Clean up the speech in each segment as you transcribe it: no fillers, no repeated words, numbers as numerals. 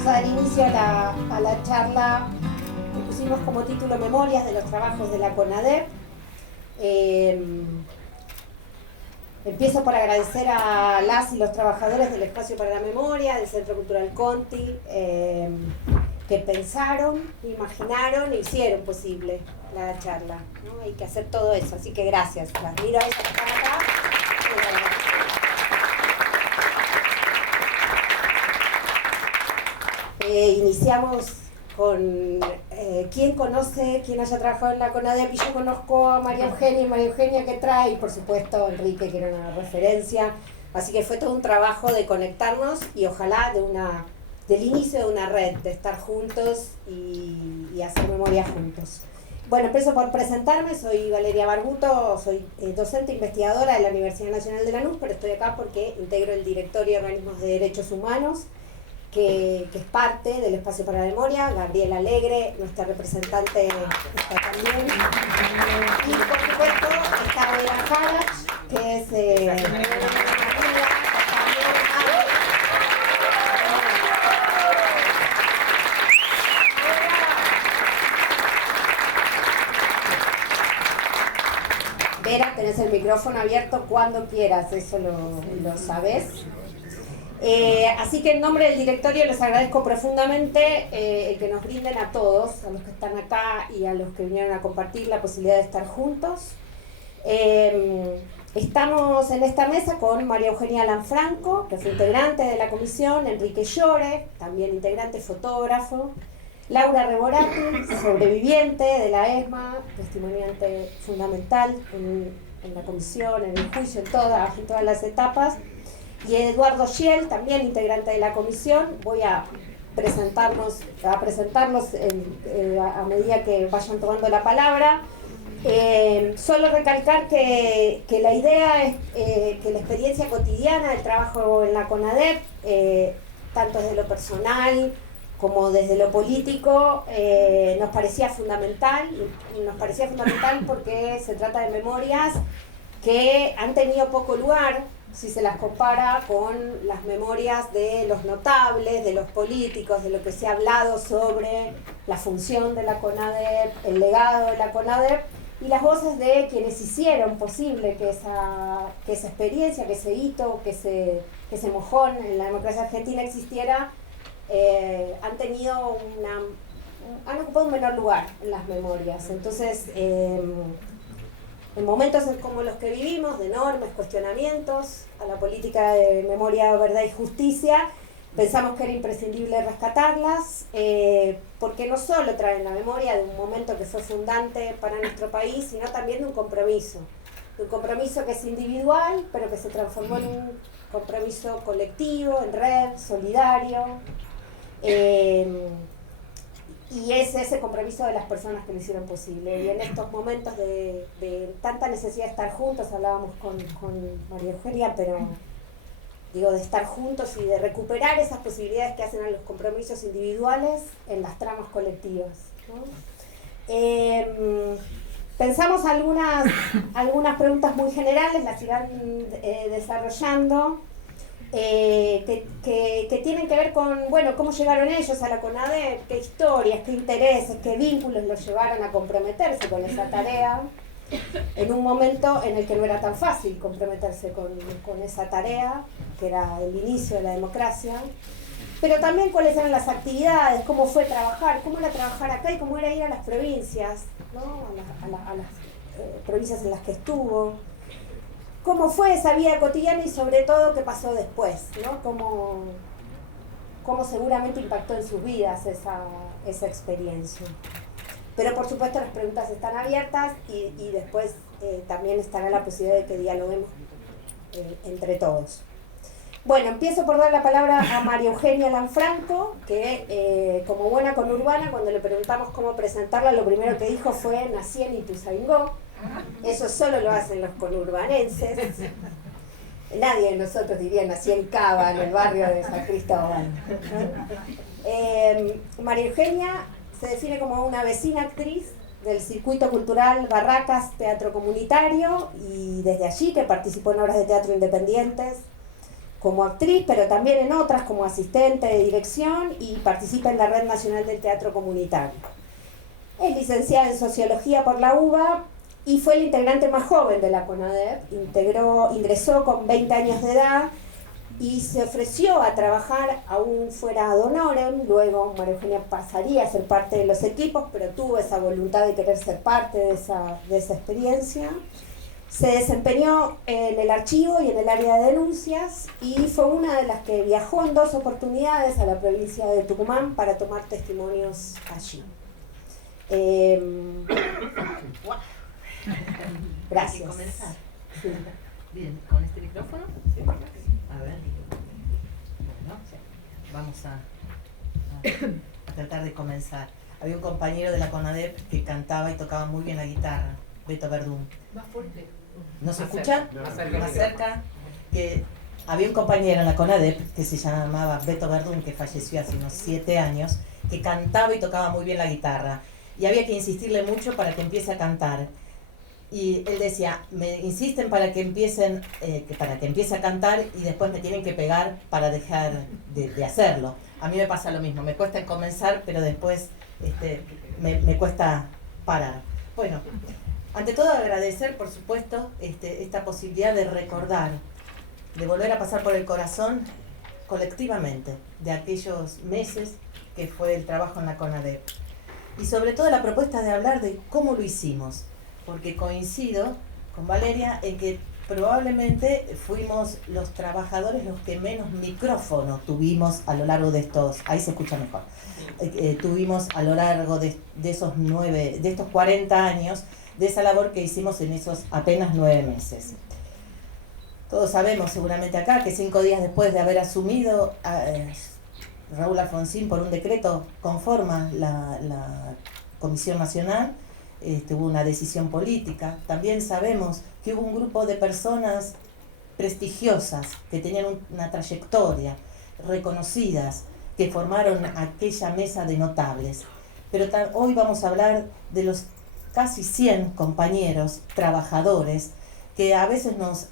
vamos a dar inicio a la charla que pusimos como título Memorias de los trabajos de la CONADEP. Empiezo por agradecer a las y los trabajadores del Espacio para la Memoria, del Centro Cultural Conti, que pensaron, imaginaron e hicieron posible la charla, ¿no? Hay que hacer todo eso, así que gracias. Las miro a ellas que están acá. Iniciamos con quién conoce, quién haya trabajado en la CONADEP, y yo conozco a María Eugenia, y María Eugenia que trae, y por supuesto Enrique, que era una referencia, así que fue todo un trabajo de conectarnos y ojalá del inicio de una red, de estar juntos y hacer memoria juntos. Bueno, empiezo por presentarme, soy Valeria Barbuto, soy docente investigadora de la Universidad Nacional de Lanús, pero estoy acá porque integro el directorio de organismos de derechos humanos, que es parte del Espacio para la Memoria. Gabriela Alegre, nuestra representante, está también. Y por supuesto está Vera Harach, que es Vera, tenés el micrófono abierto cuando quieras, eso lo sabés. Así que en nombre del directorio les agradezco profundamente el que nos brinden a todos, a los que están acá y a los que vinieron a compartir, la posibilidad de estar juntos. Estamos en esta mesa con María Eugenia Lanfranco, que fue integrante de la comisión, Enrique Llore, también integrante, fotógrafo, Laura Reborati, sobreviviente de la ESMA, testimoniante fundamental en la comisión, en el juicio, en todas las etapas, y Eduardo Schiel, también integrante de la comisión. Voy a presentarlos a medida que vayan tomando la palabra. Solo recalcar que la idea es que la experiencia cotidiana del trabajo en la CONADEP, tanto desde lo personal como desde lo político, nos parecía fundamental, y nos parecía fundamental porque se trata de memorias que han tenido poco lugar si se las compara con las memorias de los notables, de los políticos, de lo que se ha hablado sobre la función de la CONADEP, el legado de la CONADEP, y las voces de quienes hicieron posible que esa experiencia, que ese hito, que ese mojón en la democracia argentina existiera, han ocupado un menor lugar en las memorias. Entonces, en momentos como los que vivimos, de enormes cuestionamientos a la política de memoria, verdad y justicia, pensamos que era imprescindible rescatarlas, porque no solo traen la memoria de un momento que fue fundante para nuestro país, sino también de un compromiso que es individual, pero que se transformó en un compromiso colectivo, en red, solidario, y es ese compromiso de las personas que lo hicieron posible. Y en estos momentos de tanta necesidad de estar juntos, hablábamos con María Eugenia, pero digo, de estar juntos y de recuperar esas posibilidades que hacen a los compromisos individuales en las tramas colectivas, ¿no? Pensamos algunas preguntas muy generales, las irán desarrollando, que tienen que ver con, bueno, cómo llegaron ellos a la CONADEP, qué historias, qué intereses, qué vínculos los llevaron a comprometerse con esa tarea, en un momento en el que no era tan fácil comprometerse con esa tarea, que era el inicio de la democracia, pero también cuáles eran las actividades, cómo fue trabajar, cómo era trabajar acá y cómo era ir a las provincias, ¿no? a las provincias en las que estuvo, cómo fue esa vida cotidiana y sobre todo qué pasó después, ¿no? Cómo seguramente impactó en sus vidas esa experiencia. Pero por supuesto las preguntas están abiertas y después también estará la posibilidad de que dialoguemos entre todos. Bueno, empiezo por dar la palabra a María Eugenia Lanfranco, que como buena conurbana, cuando le preguntamos cómo presentarla, lo primero que dijo fue: nací en Ituzaingó. Eso solo lo hacen los conurbanenses. Nadie de nosotros diría nací en Cava, en el barrio de San Cristóbal. María Eugenia se define como una vecina actriz del circuito cultural Barracas Teatro Comunitario, y desde allí que participó en obras de teatro independientes como actriz, pero también en otras como asistente de dirección y participa en la Red Nacional del Teatro Comunitario. Es licenciada en Sociología por la UBA y fue el integrante más joven de la CONADEP. Ingresó con 20 años de edad y se ofreció a trabajar aún fuera ad honorem. Luego María Eugenia pasaría a ser parte de los equipos, pero tuvo esa voluntad de querer ser parte de esa experiencia. Se desempeñó en el archivo y en el área de denuncias y fue una de las que viajó en 2 oportunidades a la provincia de Tucumán para tomar testimonios allí. Gracias. ¿Comenzar? Sí. Bien, ¿con este micrófono? Sí. A ver. Bueno, vamos a tratar de comenzar. Había un compañero de la CONADEP que cantaba y tocaba muy bien la guitarra, Beto Verdún. Más fuerte. ¿No se escucha? Más cerca. Que había un compañero en la CONADEP que se llamaba Beto Verdún, que falleció hace unos 7 años, que cantaba y tocaba muy bien la guitarra. Y había que insistirle mucho para que empiece a cantar. Y él decía, me insisten para que empiece a cantar y después me tienen que pegar para dejar de hacerlo. A mí me pasa lo mismo, me cuesta comenzar, pero después me cuesta parar. Bueno, ante todo agradecer, por supuesto, esta posibilidad de recordar, de volver a pasar por el corazón colectivamente de aquellos meses que fue el trabajo en la CONADEP. Y sobre todo la propuesta de hablar de cómo lo hicimos, porque coincido con Valeria en que probablemente fuimos los trabajadores los que menos micrófono tuvimos a lo largo de estos, ahí se escucha mejor, tuvimos a lo largo de estos 40 años, de esa labor que hicimos en esos apenas 9 meses. Todos sabemos seguramente acá que 5 días después de haber asumido, Raúl Alfonsín por un decreto conforma la Comisión Nacional. Hubo una decisión política. También sabemos que hubo un grupo de personas prestigiosas que tenían una trayectoria, reconocidas, que formaron aquella mesa de notables. Pero hoy vamos a hablar de los casi 100 compañeros, trabajadores, que a veces nos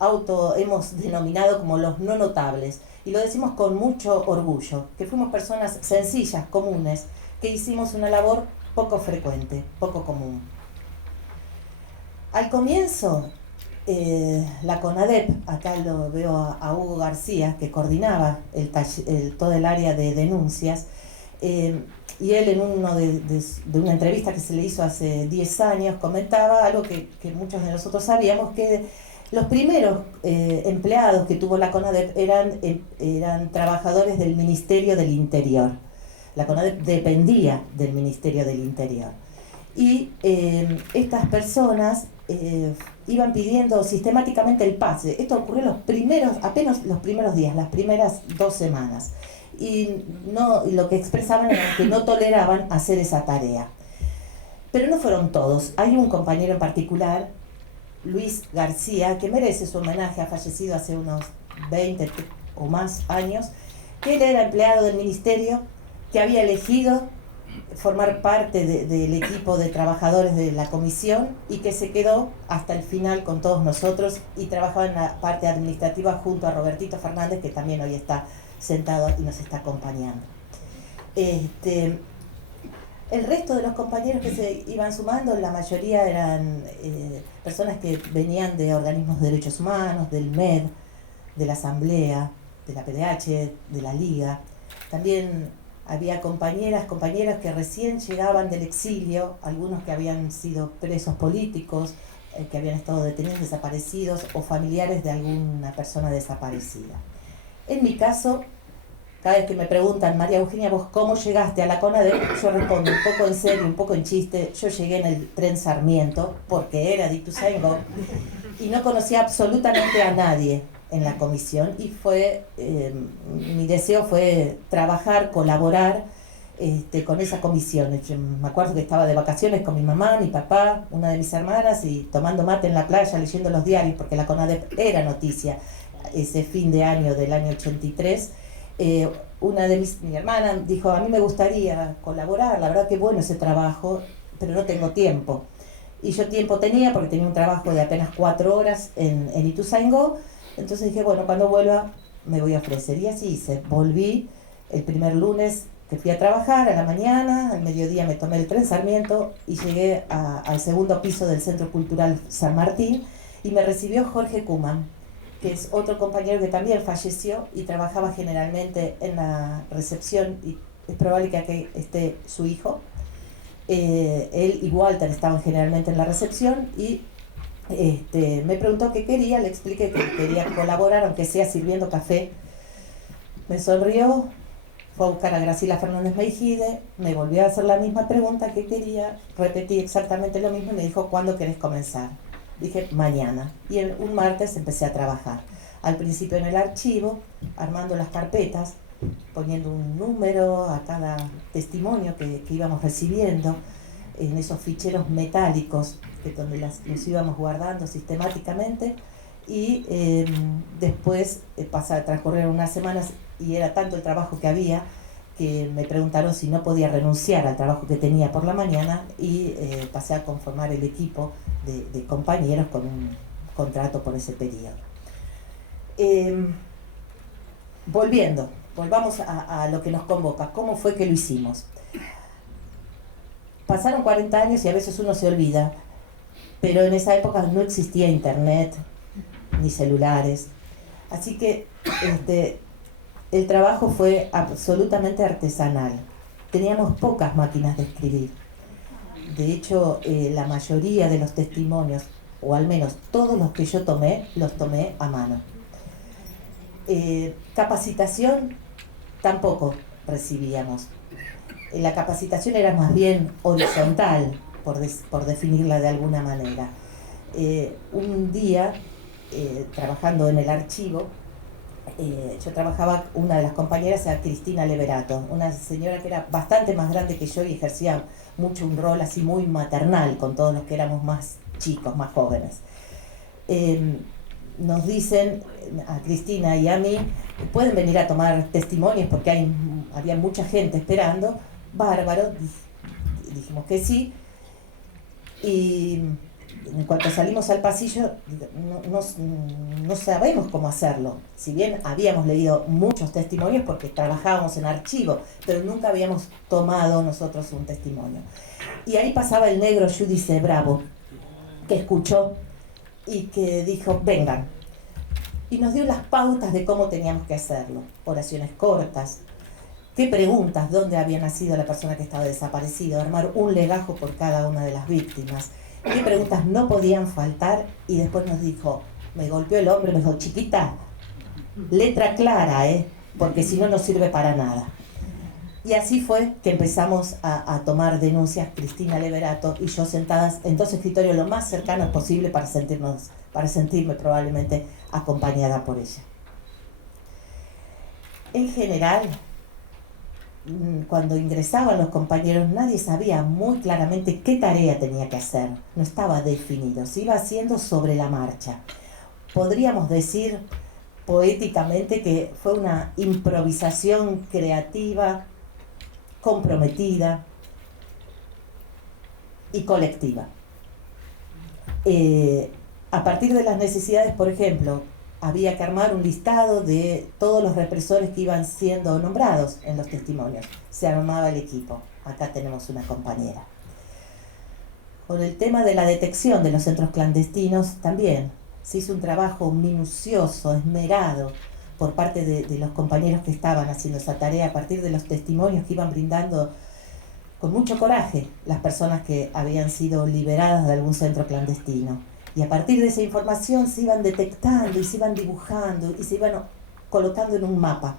hemos denominado como los no notables, y lo decimos con mucho orgullo, que fuimos personas sencillas, comunes, que hicimos una labor poco frecuente, poco común. Al comienzo, la CONADEP, acá lo veo a Hugo García, que coordinaba todo el área de denuncias, y él en de una entrevista que se le hizo hace 10 años comentaba algo que muchos de nosotros sabíamos, que los primeros empleados que tuvo la CONADEP eran trabajadores del Ministerio del Interior. La CONADEP dependía del Ministerio del Interior. Y estas personas iban pidiendo sistemáticamente el pase. Esto ocurrió apenas los primeros días, las primeras 2 semanas. Y lo que expresaban era que no toleraban hacer esa tarea. Pero no fueron todos. Hay un compañero en particular, Luis García, que merece su homenaje, ha fallecido hace unos 20 o más años, que él era empleado del ministerio, que había elegido formar parte del equipo de trabajadores de la comisión y que se quedó hasta el final con todos nosotros y trabajaba en la parte administrativa junto a Robertito Fernández, que también hoy está sentado y nos está acompañando. El resto de los compañeros que se iban sumando, la mayoría eran personas que venían de organismos de derechos humanos, del MED, de la Asamblea, de la PDH, de la Liga. También había compañeros que recién llegaban del exilio, algunos que habían sido presos políticos, que habían estado detenidos, desaparecidos o familiares de alguna persona desaparecida. En mi caso, cada vez que me preguntan, María Eugenia, ¿vos cómo llegaste a la CONADEP? Yo respondo un poco en serio, un poco en chiste. Yo llegué en el tren Sarmiento, porque era de Ituzaingó, y no conocía absolutamente a nadie en la comisión, y mi deseo fue trabajar, colaborar con esa comisión. Yo me acuerdo que estaba de vacaciones con mi mamá, mi papá, una de mis hermanas, y tomando mate en la playa, leyendo los diarios, porque la CONADEP era noticia ese fin de año del año 83. Una de mi hermana dijo, a mí me gustaría colaborar, la verdad que bueno ese trabajo, pero no tengo tiempo. Y yo tiempo tenía porque tenía un trabajo de apenas 4 horas en Ituzaingó, entonces dije, bueno, cuando vuelva me voy a ofrecer. Y así hice. Volví el primer lunes que fui a trabajar a la mañana, al mediodía me tomé el tren Sarmiento y llegué al segundo piso del Centro Cultural San Martín y me recibió Jorge Kuman, que es otro compañero que también falleció y trabajaba generalmente en la recepción, y es probable que aquí esté su hijo. Él y Walter estaban generalmente en la recepción y me preguntó qué quería, le expliqué que quería colaborar, aunque sea sirviendo café. Me sonrió, fue a buscar a Graciela Fernández Meijide, me volvió a hacer la misma pregunta, qué quería, repetí exactamente lo mismo y me dijo, ¿cuándo querés comenzar? Dije, mañana. Y un martes empecé a trabajar. Al principio en el archivo, armando las carpetas, poniendo un número a cada testimonio que íbamos recibiendo, en esos ficheros metálicos donde los íbamos guardando sistemáticamente. Y después transcurrieron unas semanas y era tanto el trabajo que había que me preguntaron si no podía renunciar al trabajo que tenía por la mañana y pasé a conformar el equipo de compañeros con un contrato por ese periodo. Volvamos a lo que nos convoca. ¿Cómo fue que lo hicimos? Pasaron 40 años y a veces uno se olvida, pero en esa época no existía internet ni celulares, así que el trabajo fue absolutamente artesanal. Teníamos pocas máquinas de escribir. De hecho, la mayoría de los testimonios, o al menos todos los que yo tomé, los tomé a mano. Capacitación tampoco recibíamos. La capacitación era más bien horizontal, por definirla de alguna manera. Un día, trabajando en el archivo, yo trabajaba, una de las compañeras era Cristina Leverato, una señora que era bastante más grande que yo y ejercía mucho un rol así muy maternal con todos los que éramos más chicos, más jóvenes. Nos dicen a Cristina y a mí, pueden venir a tomar testimonios porque había mucha gente esperando. Bárbaro, dijimos que sí, y en cuanto salimos al pasillo no sabemos cómo hacerlo. Si bien habíamos leído muchos testimonios porque trabajábamos en archivo, pero nunca habíamos tomado nosotros un testimonio. Y ahí pasaba el negro Giudice Bravo, que escuchó y que dijo, vengan. Y nos dio las pautas de cómo teníamos que hacerlo. Oraciones cortas, qué preguntas, dónde había nacido la persona que estaba desaparecida, armar un legajo por cada una de las víctimas, qué preguntas no podían faltar, y después nos dijo, me golpeó el hombro y me dijo, chiquita, letra clara, porque si no, no sirve para nada. Y así fue que empezamos a tomar denuncias, Cristina Leverato y yo sentadas en dos escritorios lo más cercanos posible para sentirme probablemente acompañada por ella. En general, cuando ingresaban los compañeros, nadie sabía muy claramente qué tarea tenía que hacer. No estaba definido, se iba haciendo sobre la marcha. Podríamos decir poéticamente que fue una improvisación creativa, comprometida y colectiva. A partir de las necesidades, por ejemplo, había que armar un listado de todos los represores que iban siendo nombrados en los testimonios. Se armaba el equipo. Acá tenemos una compañera. Con el tema de la detección de los centros clandestinos también se hizo un trabajo minucioso, esmerado, por parte de los compañeros que estaban haciendo esa tarea a partir de los testimonios que iban brindando con mucho coraje las personas que habían sido liberadas de algún centro clandestino. Y a partir de esa información se iban detectando y se iban dibujando y se iban colocando en un mapa.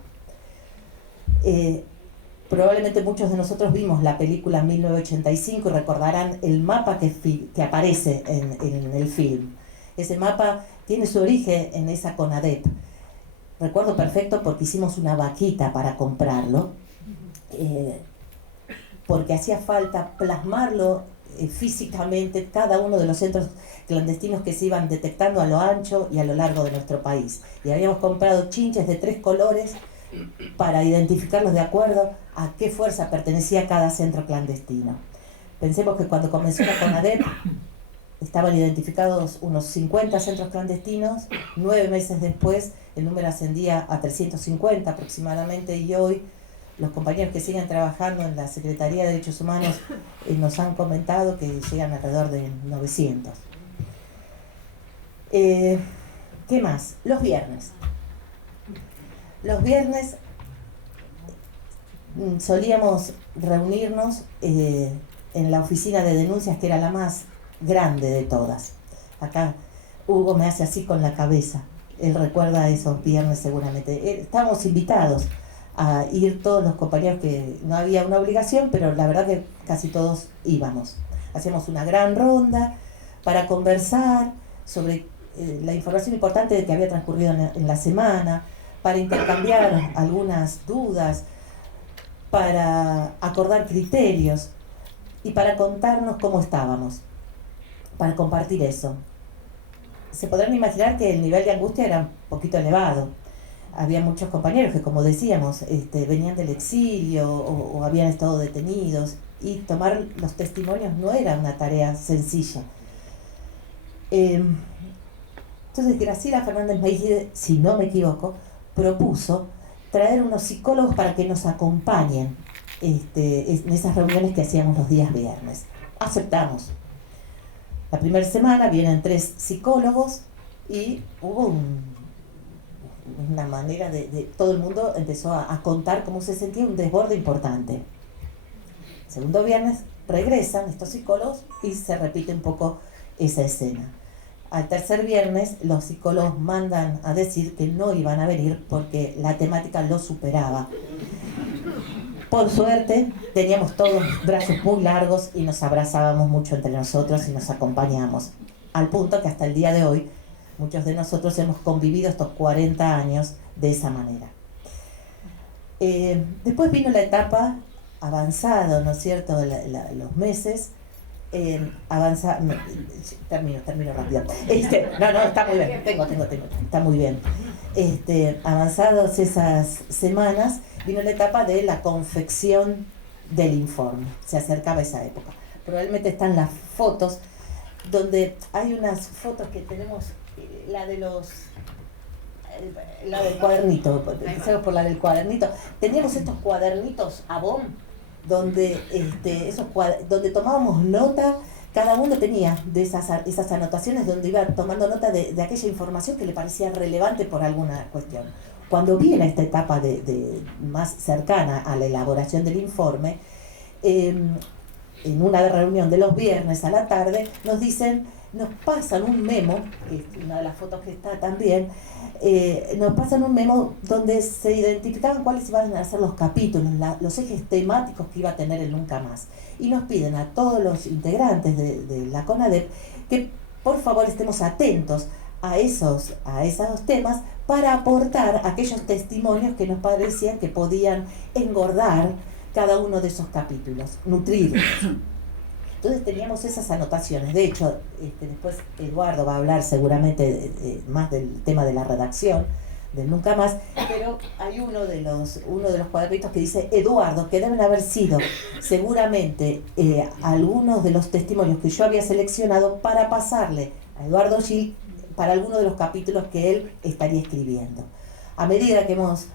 Probablemente muchos de nosotros vimos la película 1985 y recordarán el mapa que aparece en el film. Ese mapa tiene su origen en esa CONADEP. Recuerdo perfecto porque hicimos una vaquita para comprarlo, porque hacía falta plasmarlo físicamente cada uno de los centros clandestinos que se iban detectando a lo ancho y a lo largo de nuestro país. Y habíamos comprado chinches de 3 colores para identificarlos de acuerdo a qué fuerza pertenecía cada centro clandestino. Pensemos que cuando comenzó la CONADEP, estaban identificados unos 50 centros clandestinos. 9 meses después el número ascendía a 350 aproximadamente, y hoy los compañeros que siguen trabajando en la Secretaría de Derechos Humanos nos han comentado que llegan alrededor de 900. ¿Qué más? Los viernes. Los viernes solíamos reunirnos en la oficina de denuncias, que era la más grande de todas. Acá Hugo me hace así con la cabeza. Él recuerda esos viernes seguramente. Estábamos invitados a ir todos los compañeros, que no había una obligación, pero la verdad que casi todos íbamos. Hacíamos una gran ronda para conversar sobre la información importante que había transcurrido en la semana, para intercambiar algunas dudas, para acordar criterios y para contarnos cómo estábamos, para compartir eso. Se podrán imaginar que el nivel de angustia era un poquito elevado. Había muchos compañeros que, como decíamos, venían del exilio o habían estado detenidos, y tomar los testimonios no era una tarea sencilla. Entonces Graciela Fernández Meijide, si no me equivoco, propuso traer unos psicólogos para que nos acompañen en esas reuniones que hacíamos los días viernes. Aceptamos. La primera semana vienen 3 psicólogos y hubo una manera de todo el mundo empezó a contar cómo se sentía, un desborde importante. Segundo viernes regresan estos psicólogos y se repite un poco esa escena. Al tercer viernes los psicólogos mandan a decir que no iban a venir porque la temática lo superaba. Por suerte teníamos todos brazos muy largos y nos abrazábamos mucho entre nosotros y nos acompañamos, al punto que hasta el día de hoy muchos de nosotros hemos convivido estos 40 años de esa manera. Después vino la etapa avanzado, ¿no es cierto?, los meses. Termino rápido. No, está muy bien, tengo, está muy bien. Avanzados esas semanas, vino la etapa de la confección del informe. Se acercaba esa época. Probablemente están las fotos, donde hay unas fotos que tenemos, la del cuadernito, empezamos por la del cuadernito. Teníamos estos cuadernitos Avon, donde donde tomábamos nota, cada uno tenía de esas anotaciones, donde iba tomando nota de aquella información que le parecía relevante por alguna cuestión. Cuando viene esta etapa de más cercana a la elaboración del informe, en una reunión de los viernes a la tarde, nos pasan un memo, una de las fotos que está también, nos pasan un memo donde se identificaban cuáles iban a ser los capítulos, los ejes temáticos que iba a tener el Nunca Más. Y nos piden a todos los integrantes de la CONADEP que por favor estemos atentos a esos temas para aportar aquellos testimonios que nos parecían que podían engordar cada uno de esos capítulos, nutrirlos. Entonces teníamos esas anotaciones. De hecho, después Eduardo va a hablar seguramente más del tema de la redacción del Nunca Más, pero hay uno de los cuadernitos que dice Eduardo, que deben haber sido seguramente algunos de los testimonios que yo había seleccionado para pasarle a Eduardo Gil para alguno de los capítulos que él estaría escribiendo. A medida que hemos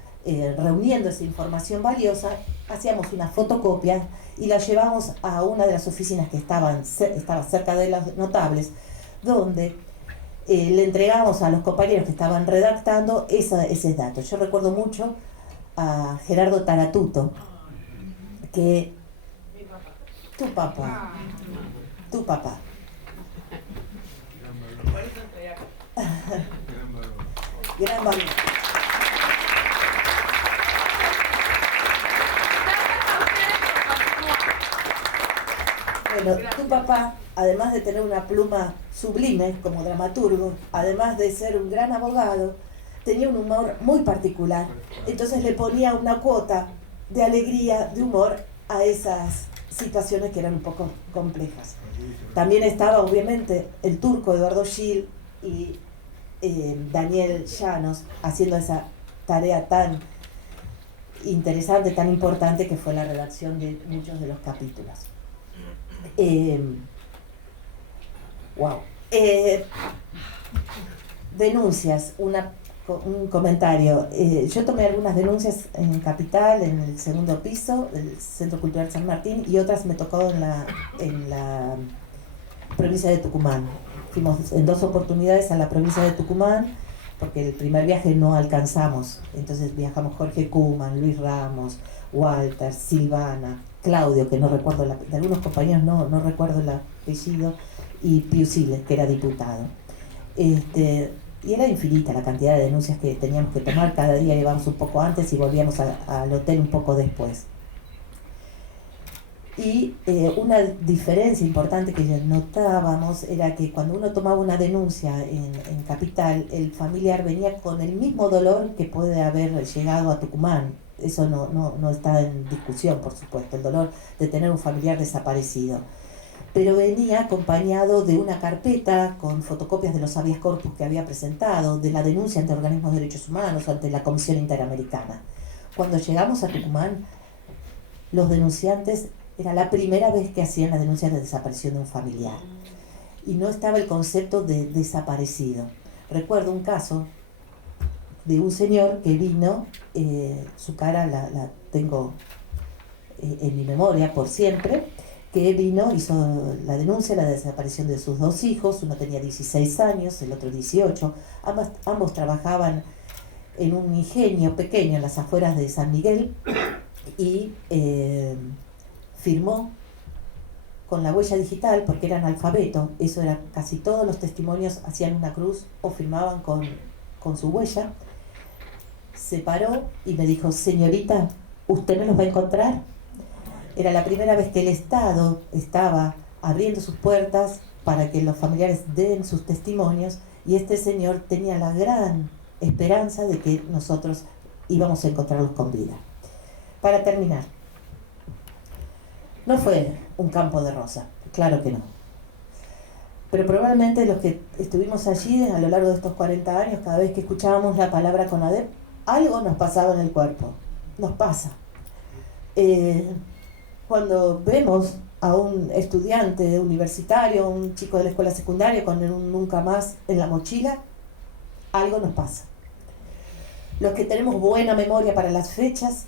reuniendo esa información valiosa, hacíamos unas fotocopias y las llevamos a una de las oficinas que estaba cerca de los notables, donde le entregamos a los compañeros que estaban redactando esos datos. Yo recuerdo mucho a Gerardo Taratuto, que tu papá, gran valor. Bueno, tu papá, además de tener una pluma sublime como dramaturgo, además de ser un gran abogado, tenía un humor muy particular. Entonces le ponía una cuota de alegría, de humor a esas situaciones que eran un poco complejas. También estaba, obviamente, el turco Eduardo Gil y Daniel Llanos haciendo esa tarea tan interesante, tan importante, que fue la redacción de muchos de los capítulos. Wow. Denuncias, un comentario. Yo tomé algunas denuncias en Capital, en el segundo piso del Centro Cultural San Martín, y otras me tocó en la provincia de Tucumán. Fuimos en 2 oportunidades a la provincia de Tucumán, porque el primer viaje no alcanzamos. Entonces viajamos Jorge Kuman, Luis Ramos, Walter, Silvana, Claudio, que no recuerdo, de algunos compañeros no recuerdo el apellido, y Piusile, que era diputado. Y era infinita la cantidad de denuncias que teníamos que tomar. Cada día íbamos un poco antes y volvíamos al hotel un poco después. Y una diferencia importante que notábamos era que cuando uno tomaba una denuncia en Capital, el familiar venía con el mismo dolor que puede haber llegado a Tucumán. Eso no está en discusión, por supuesto, el dolor de tener un familiar desaparecido. Pero venía acompañado de una carpeta con fotocopias de los habeas corpus que había presentado, de la denuncia ante organismos de derechos humanos, ante la Comisión Interamericana. Cuando llegamos a Tucumán, los denunciantes, era la primera vez que hacían la denuncia de desaparición de un familiar. Y no estaba el concepto de desaparecido. Recuerdo un caso de un señor que vino, su cara la tengo en mi memoria por siempre, que vino, hizo la denuncia de la desaparición de sus 2 hijos, uno tenía 16 años, el otro 18, ambos trabajaban en un ingenio pequeño en las afueras de San Miguel, y firmó con la huella digital, porque era analfabeto, eso era, casi todos los testimonios hacían una cruz o firmaban con su huella. Se paró y me dijo: señorita, ¿usted me los va a encontrar? Era la primera vez que el Estado estaba abriendo sus puertas para que los familiares den sus testimonios, y este señor tenía la gran esperanza de que nosotros íbamos a encontrarlos con vida. Para terminar, no fue un campo de rosa, claro que no. Pero probablemente los que estuvimos allí a lo largo de estos 40 años, cada vez que escuchábamos la palabra CONADEP, algo nos pasaba en el cuerpo, nos pasa. Cuando vemos a un estudiante universitario, un chico de la escuela secundaria con un nunca más en la mochila, algo nos pasa. Los que tenemos buena memoria para las fechas,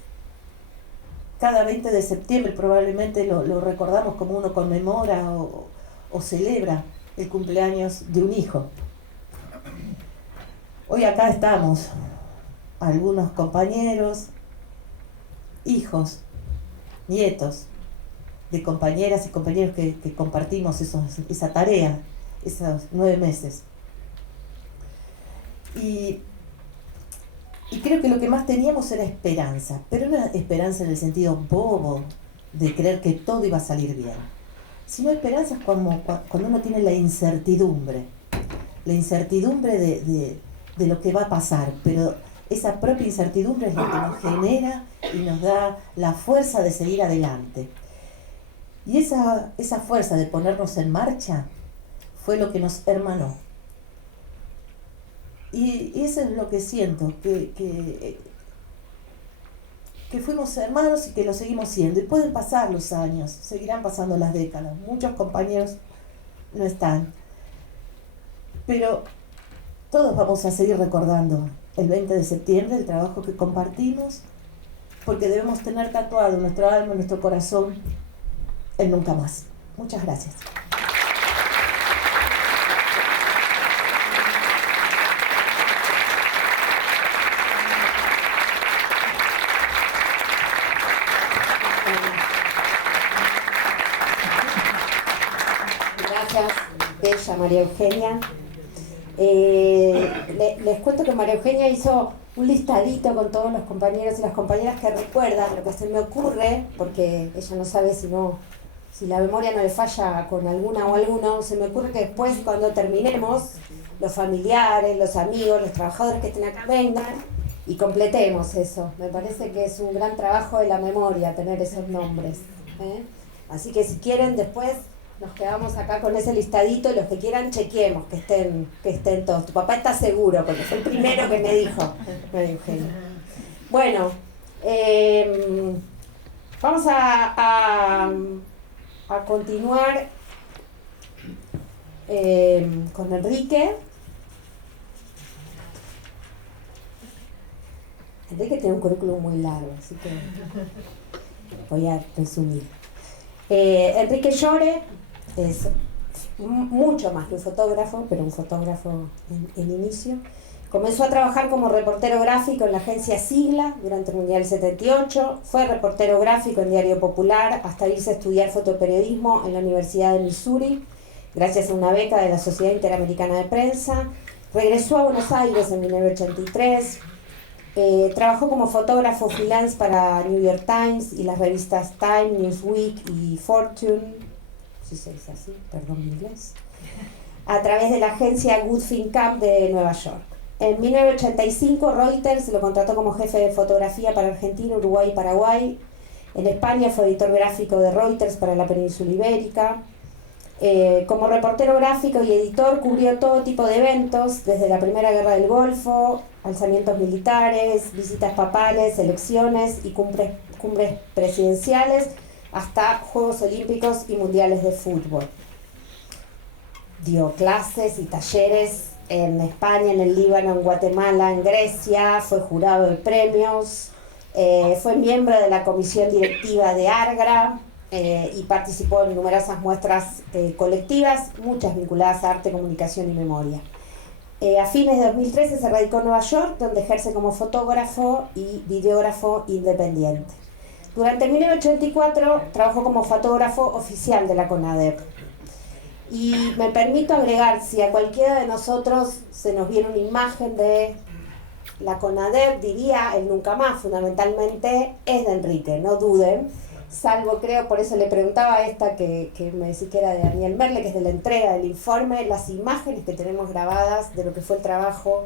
cada 20 de septiembre probablemente lo recordamos como uno conmemora o celebra el cumpleaños de un hijo. Hoy acá estamos, algunos compañeros, hijos, nietos de compañeras y compañeros que compartimos esa tarea, esos 9 meses. Y creo que lo que más teníamos era esperanza, pero no esperanza en el sentido bobo de creer que todo iba a salir bien, sino esperanza es como cuando uno tiene la incertidumbre de lo que va a pasar, pero esa propia incertidumbre es lo que nos genera y nos da la fuerza de seguir adelante. Y esa fuerza de ponernos en marcha fue lo que nos hermanó. Y eso es lo que siento, que fuimos hermanos y que lo seguimos siendo. Y pueden pasar los años, seguirán pasando las décadas. Muchos compañeros no están. Pero todos vamos a seguir recordando el 20 de septiembre, el trabajo que compartimos, porque debemos tener tatuado en nuestro alma, en nuestro corazón, el nunca más. Muchas gracias. Gracias, bella María Eugenia. Les cuento que María Eugenia hizo un listadito con todos los compañeros y las compañeras que recuerdan lo que se me ocurre, porque ella no sabe si la memoria no le falla con alguna o alguno. Se me ocurre que después, cuando terminemos, los familiares, los amigos, los trabajadores que estén acá vengan y completemos eso. Me parece que es un gran trabajo de la memoria tener esos nombres, ¿eh? Así que si quieren, después nos quedamos acá con ese listadito, y los que quieran chequeemos que estén todos. Tu papá está seguro, porque fue el primero que me dijo, María Eugenia. Bueno, vamos a continuar con Enrique. Enrique tiene un currículum muy largo, así que voy a resumir. Enrique Llore es mucho más que un fotógrafo, pero un fotógrafo en inicio. Comenzó a trabajar como reportero gráfico en la agencia Sigla durante el Mundial 78, fue reportero gráfico en Diario Popular hasta irse a estudiar fotoperiodismo en la Universidad de Missouri, gracias a una beca de la Sociedad Interamericana de Prensa. Regresó a Buenos Aires en 1983, trabajó como fotógrafo freelance para New York Times y las revistas Time, Newsweek y Fortune, si se dice así, perdón mi inglés, a través de la agencia Goodfin Camp de Nueva York. En 1985 Reuters lo contrató como jefe de fotografía para Argentina, Uruguay y Paraguay. En España fue editor gráfico de Reuters para la península ibérica. Como reportero gráfico y editor cubrió todo tipo de eventos, desde la Primera Guerra del Golfo, alzamientos militares, visitas papales, elecciones y cumbres presidenciales, hasta Juegos Olímpicos y Mundiales de Fútbol. Dio clases y talleres en España, en el Líbano, en Guatemala, en Grecia, fue jurado de premios, fue miembro de la comisión directiva de ARGRA, y participó en numerosas muestras colectivas, muchas vinculadas a arte, comunicación y memoria. A fines de 2013 se radicó en Nueva York, donde ejerce como fotógrafo y videógrafo independiente. Durante 1984 trabajó como fotógrafo oficial de la CONADEP. Y me permito agregar, si a cualquiera de nosotros se nos viene una imagen de la CONADEP, diría el Nunca Más, fundamentalmente es de Enrique, no duden, salvo creo, por eso le preguntaba a esta que me decía que era de Daniel Merle, que es de la entrega del informe, las imágenes que tenemos grabadas de lo que fue el trabajo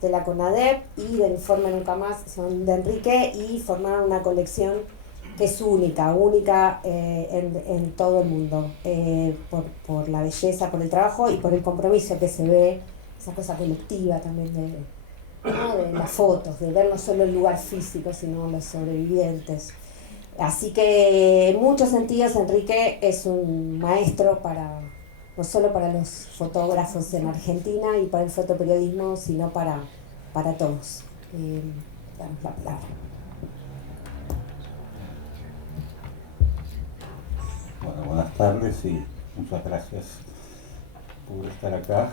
de la CONADEP y del informe Nunca Más son de Enrique y formaron una colección que es única en todo el mundo, por la belleza, por el trabajo y por el compromiso que se ve, esa cosa colectiva también de las fotos, de ver no solo el lugar físico, sino los sobrevivientes. Así que en muchos sentidos Enrique es un maestro no solo para los fotógrafos en Argentina y para el fotoperiodismo, sino para todos. Damos la palabra. Bueno, buenas tardes y muchas gracias por estar acá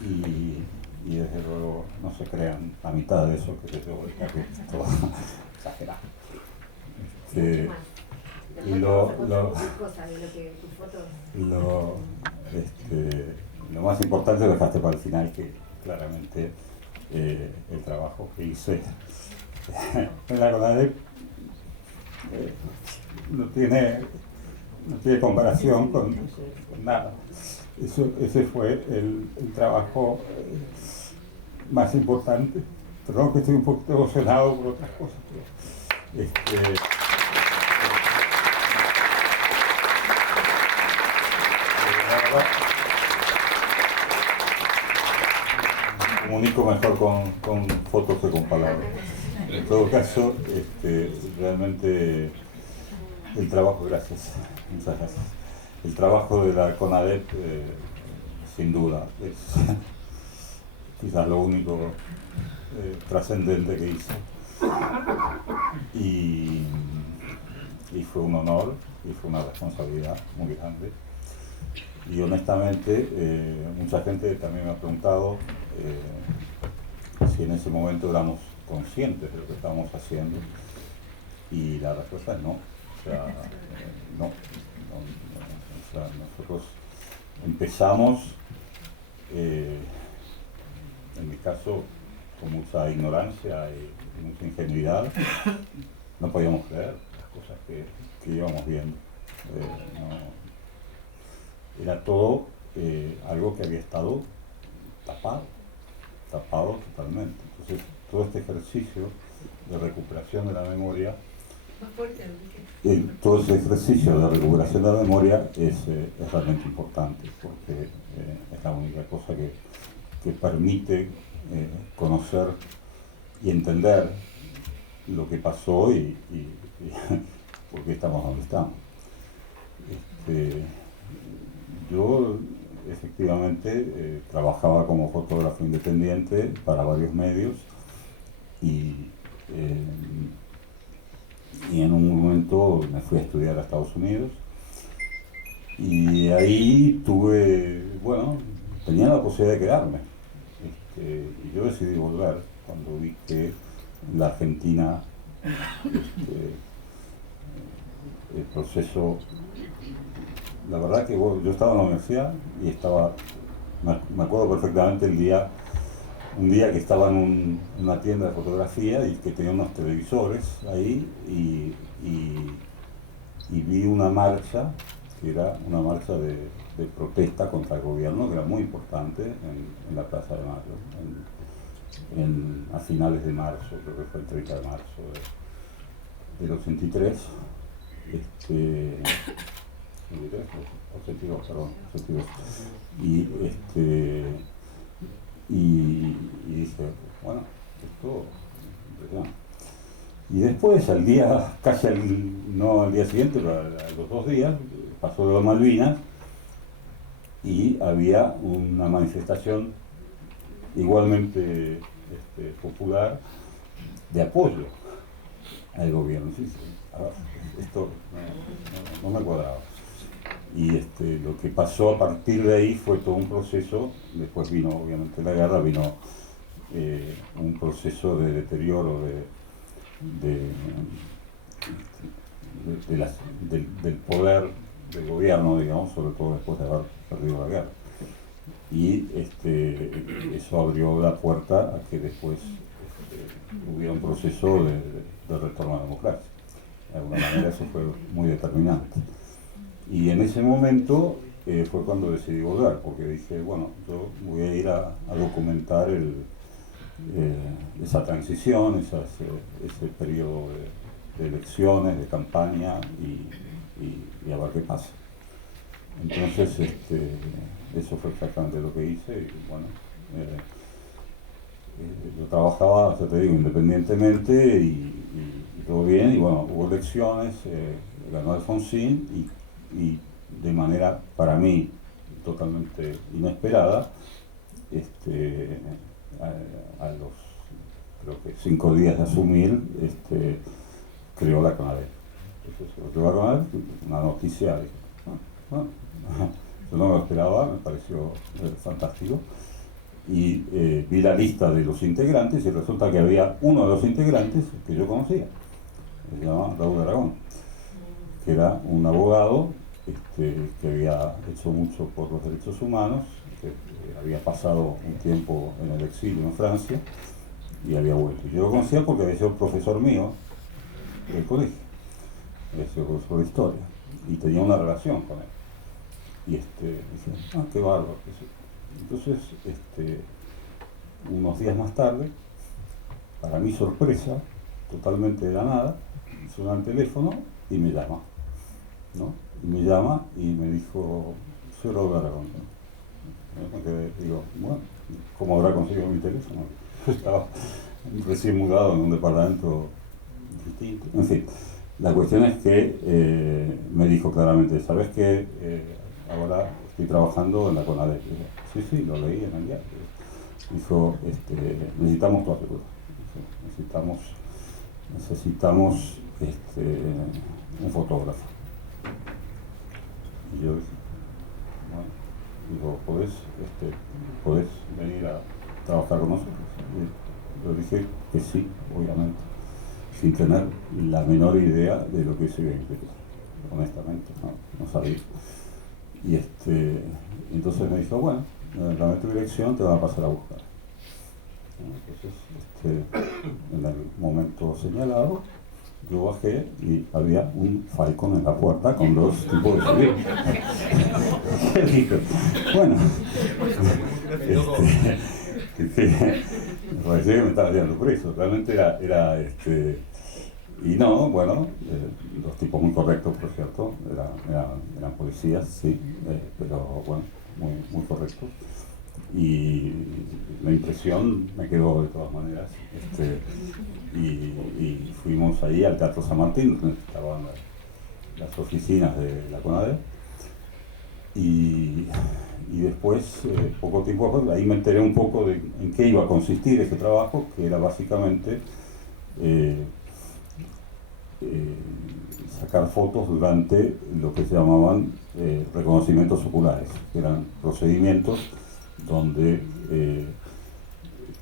y desde luego no se crean la mitad de eso que les debo estar todo exagerado. Y lo más importante lo dejaste para el final, que claramente el trabajo que hice en la CONADEP no tiene comparación con nada. Ese fue el trabajo más importante. Perdón que estoy un poquito emocionado por otras cosas, pero comunico mejor con fotos que con palabras. En todo caso, realmente el trabajo, muchas gracias. El trabajo de la CONADEP, sin duda, es quizás lo único trascendente que hice. Y fue un honor y fue una responsabilidad muy grande. Y honestamente, mucha gente también me ha preguntado si en ese momento éramos conscientes de lo que estábamos haciendo. Y la respuesta es no. O sea, no. O sea, nosotros empezamos, en mi caso, con mucha ignorancia y mucha ingenuidad. No podíamos creer las cosas que íbamos viendo. Era todo algo que había estado tapado totalmente. Entonces, todo este ejercicio de recuperación de la memoria, todo ese ejercicio de recuperación de la memoria es realmente importante, porque es la única cosa que permite conocer y entender lo que pasó y por qué estamos donde estamos. Yo efectivamente trabajaba como fotógrafo independiente para varios medios y, y en un momento me fui a estudiar a Estados Unidos y ahí tenía la posibilidad de quedarme. Y yo decidí volver cuando vi que en la Argentina el proceso, la verdad que yo estaba en la universidad y me acuerdo perfectamente un día que estaba en una tienda de fotografía y que tenía unos televisores ahí y vi una marcha, que era una marcha de protesta contra el gobierno, que era muy importante en la Plaza de Mayo, a finales de marzo, creo que fue el 30 de marzo del 83, 82, perdón, 82. Y dije, bueno, esto impresionante. Y después, no al día siguiente, pero a los 2 días, pasó de las Malvinas y había una manifestación igualmente popular de apoyo al gobierno. Sí, esto no me cuadraba. Y lo que pasó a partir de ahí fue todo un proceso. Después vino obviamente la guerra, vino un proceso de deterioro del poder del gobierno, digamos, sobre todo después de haber perdido la guerra. Y eso abrió la puerta a que después hubiera un proceso de retorno a la democracia. De alguna manera eso fue muy determinante. Y en ese momento fue cuando decidí volver, porque dije, bueno, yo voy a ir a documentar esa transición, ese periodo de elecciones, de campaña y a ver qué pasa. Entonces, eso fue exactamente lo que hice y bueno, yo trabajaba, ya te digo, independientemente y todo bien, y bueno, hubo elecciones, ganó Alfonsín y de manera, para mí, totalmente inesperada, a los, creo que 5 días de asumir, creó la CONADEP. Entonces, creó la CONADEP, una noticia, yo no me lo esperaba, me pareció fantástico. Y vi la lista de los integrantes y resulta que había uno de los integrantes que yo conocía, se llama Raúl Aragón, que era un abogado que había hecho mucho por los derechos humanos, que había pasado un tiempo en el exilio en Francia y había vuelto. Yo lo conocía porque había sido profesor mío del colegio, había sido profesor de historia y tenía una relación con él. Y dije, qué bárbaro. Entonces, unos días más tarde, para mi sorpresa, totalmente de la nada, suena el teléfono y me llama, ¿no? Y me llama y me dijo, soy Raúl Aragón. Digo, bueno, ¿cómo habrá conseguido mi teléfono? Yo estaba recién mudado en un departamento distinto. En fin, la cuestión es que me dijo claramente, ¿sabes qué? Ahora estoy trabajando en la CONADEP. Sí, lo leí en el diario. Dijo, necesitamos tu ayuda. Necesitamos un fotógrafo. Y yo dije, bueno, ¿podés venir a trabajar con nosotros? Y yo dije que sí, obviamente, sin tener la menor idea de lo que se iba a implicar. Honestamente, no sabía. Y entonces me dijo, bueno, dame tu dirección, te van a pasar a buscar. Entonces, en el momento señalado, yo bajé y había un Falcon en la puerta con 2 tipos de civil. ¿Qué dije? Bueno, me parecía que me estaba llevando preso. Realmente era y no, bueno, 2 tipos muy correctos, por cierto, eran policías, sí, pero bueno, muy correctos. Y la impresión me quedó de todas maneras. Y fuimos ahí al Teatro San Martín, donde estaban las oficinas de la CONADEP. Y y después, poco tiempo después, ahí me enteré un poco de en qué iba a consistir ese trabajo, que era básicamente sacar fotos durante lo que se llamaban reconocimientos oculares, que eran procedimientos donde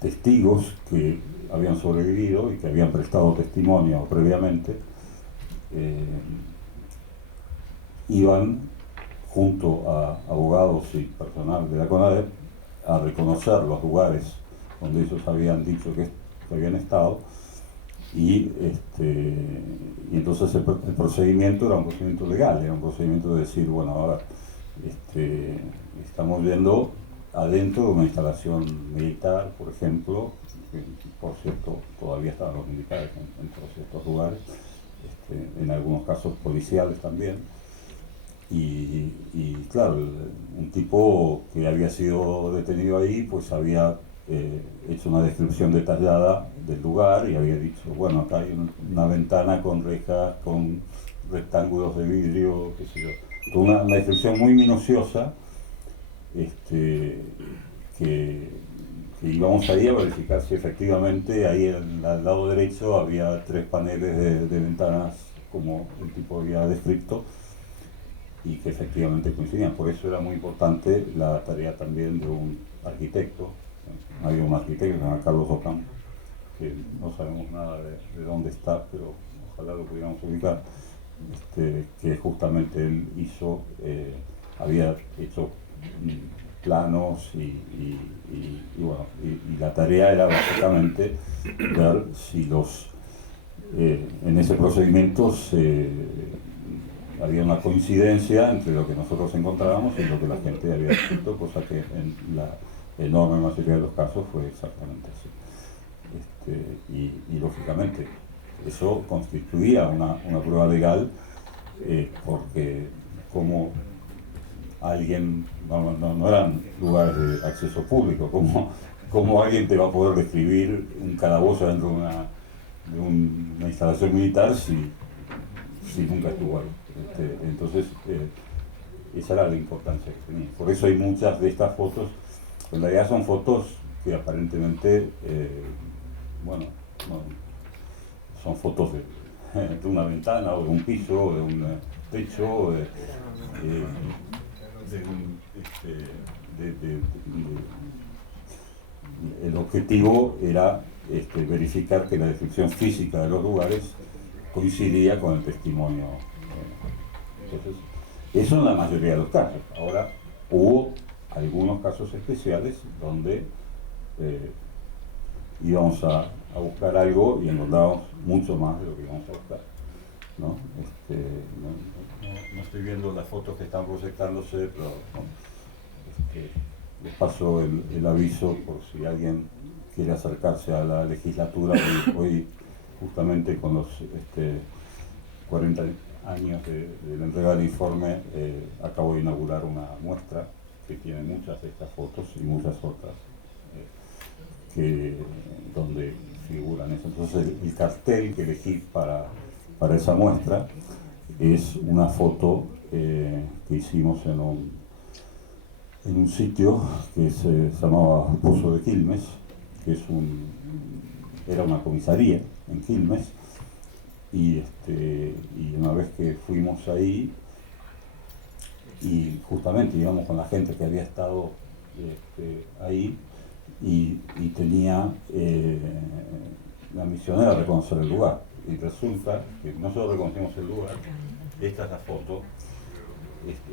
testigos que habían sobrevivido y que habían prestado testimonio previamente iban junto a abogados y personal de la CONADEP a reconocer los lugares donde ellos habían dicho que habían estado y entonces el procedimiento era un procedimiento legal, era un procedimiento de decir, bueno, ahora estamos yendo adentro de una instalación militar, por ejemplo, que por cierto todavía estaban los militares en todos estos lugares, en algunos casos policiales también, y claro, un tipo que había sido detenido ahí pues había hecho una descripción detallada del lugar y había dicho, bueno, acá hay una ventana con rejas, con rectángulos de vidrio, qué sé yo, una descripción muy minuciosa, que íbamos ahí a verificar si efectivamente ahí al lado derecho había 3 paneles de ventanas como el tipo había descrito y que efectivamente coincidían. Por eso era muy importante la tarea también de un arquitecto. Había un arquitecto que se llama Carlos Ocampo, que no sabemos nada de dónde está, pero ojalá lo pudiéramos ubicar, que justamente él había hecho planos y bueno, y la tarea era básicamente ver si en ese procedimiento había una coincidencia entre lo que nosotros encontrábamos y lo que la gente había escrito, cosa que en la enorme mayoría de los casos fue exactamente así. Y lógicamente eso constituía una prueba legal, porque como alguien, no eran lugares de acceso público, como alguien te va a poder describir un calabozo dentro de una instalación militar si nunca estuvo ahí. Entonces, esa era la importancia que tenía. Por eso hay muchas de estas fotos, en realidad son fotos que aparentemente, bueno, son fotos de una ventana o de un piso o de un techo, el objetivo era verificar que la descripción física de los lugares coincidía con el testimonio. Entonces, eso en la mayoría de los casos. Ahora, hubo algunos casos especiales donde íbamos a buscar algo y encontrábamos mucho más de lo que íbamos a buscar, ¿no? No estoy viendo las fotos que están proyectándose, pero les paso el aviso por si alguien quiere acercarse a la legislatura. Hoy justamente con los 40 años de la entrega del informe, acabo de inaugurar una muestra que tiene muchas de estas fotos y muchas otras donde figuran eso. Entonces el cartel que elegí para esa muestra es una foto que hicimos en un sitio que se llamaba Pozo de Quilmes, que era una comisaría en Quilmes, y una vez que fuimos ahí, y justamente íbamos con la gente que había estado ahí, y tenía la misión era reconocer el lugar, y resulta que nosotros reconocimos el lugar. Esta es la foto.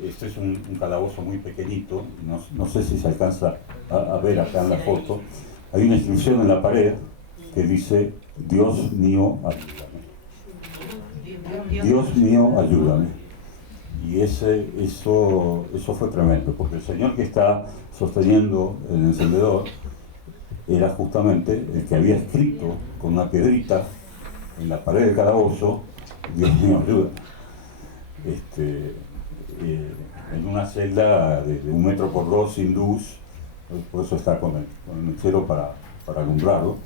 Este es un calabozo muy pequeñito, no sé si se alcanza a ver acá en la foto. Hay una inscripción en la pared que dice: Dios mío, ayúdame. Dios mío, ayúdame. Y eso fue tremendo, porque el señor que está sosteniendo el encendedor era justamente el que había escrito con una piedrita en la pared del calabozo: Dios mío, ayúdame. En una celda de 1 metro por 2 sin luz, por eso está con el mechero para alumbrarlo.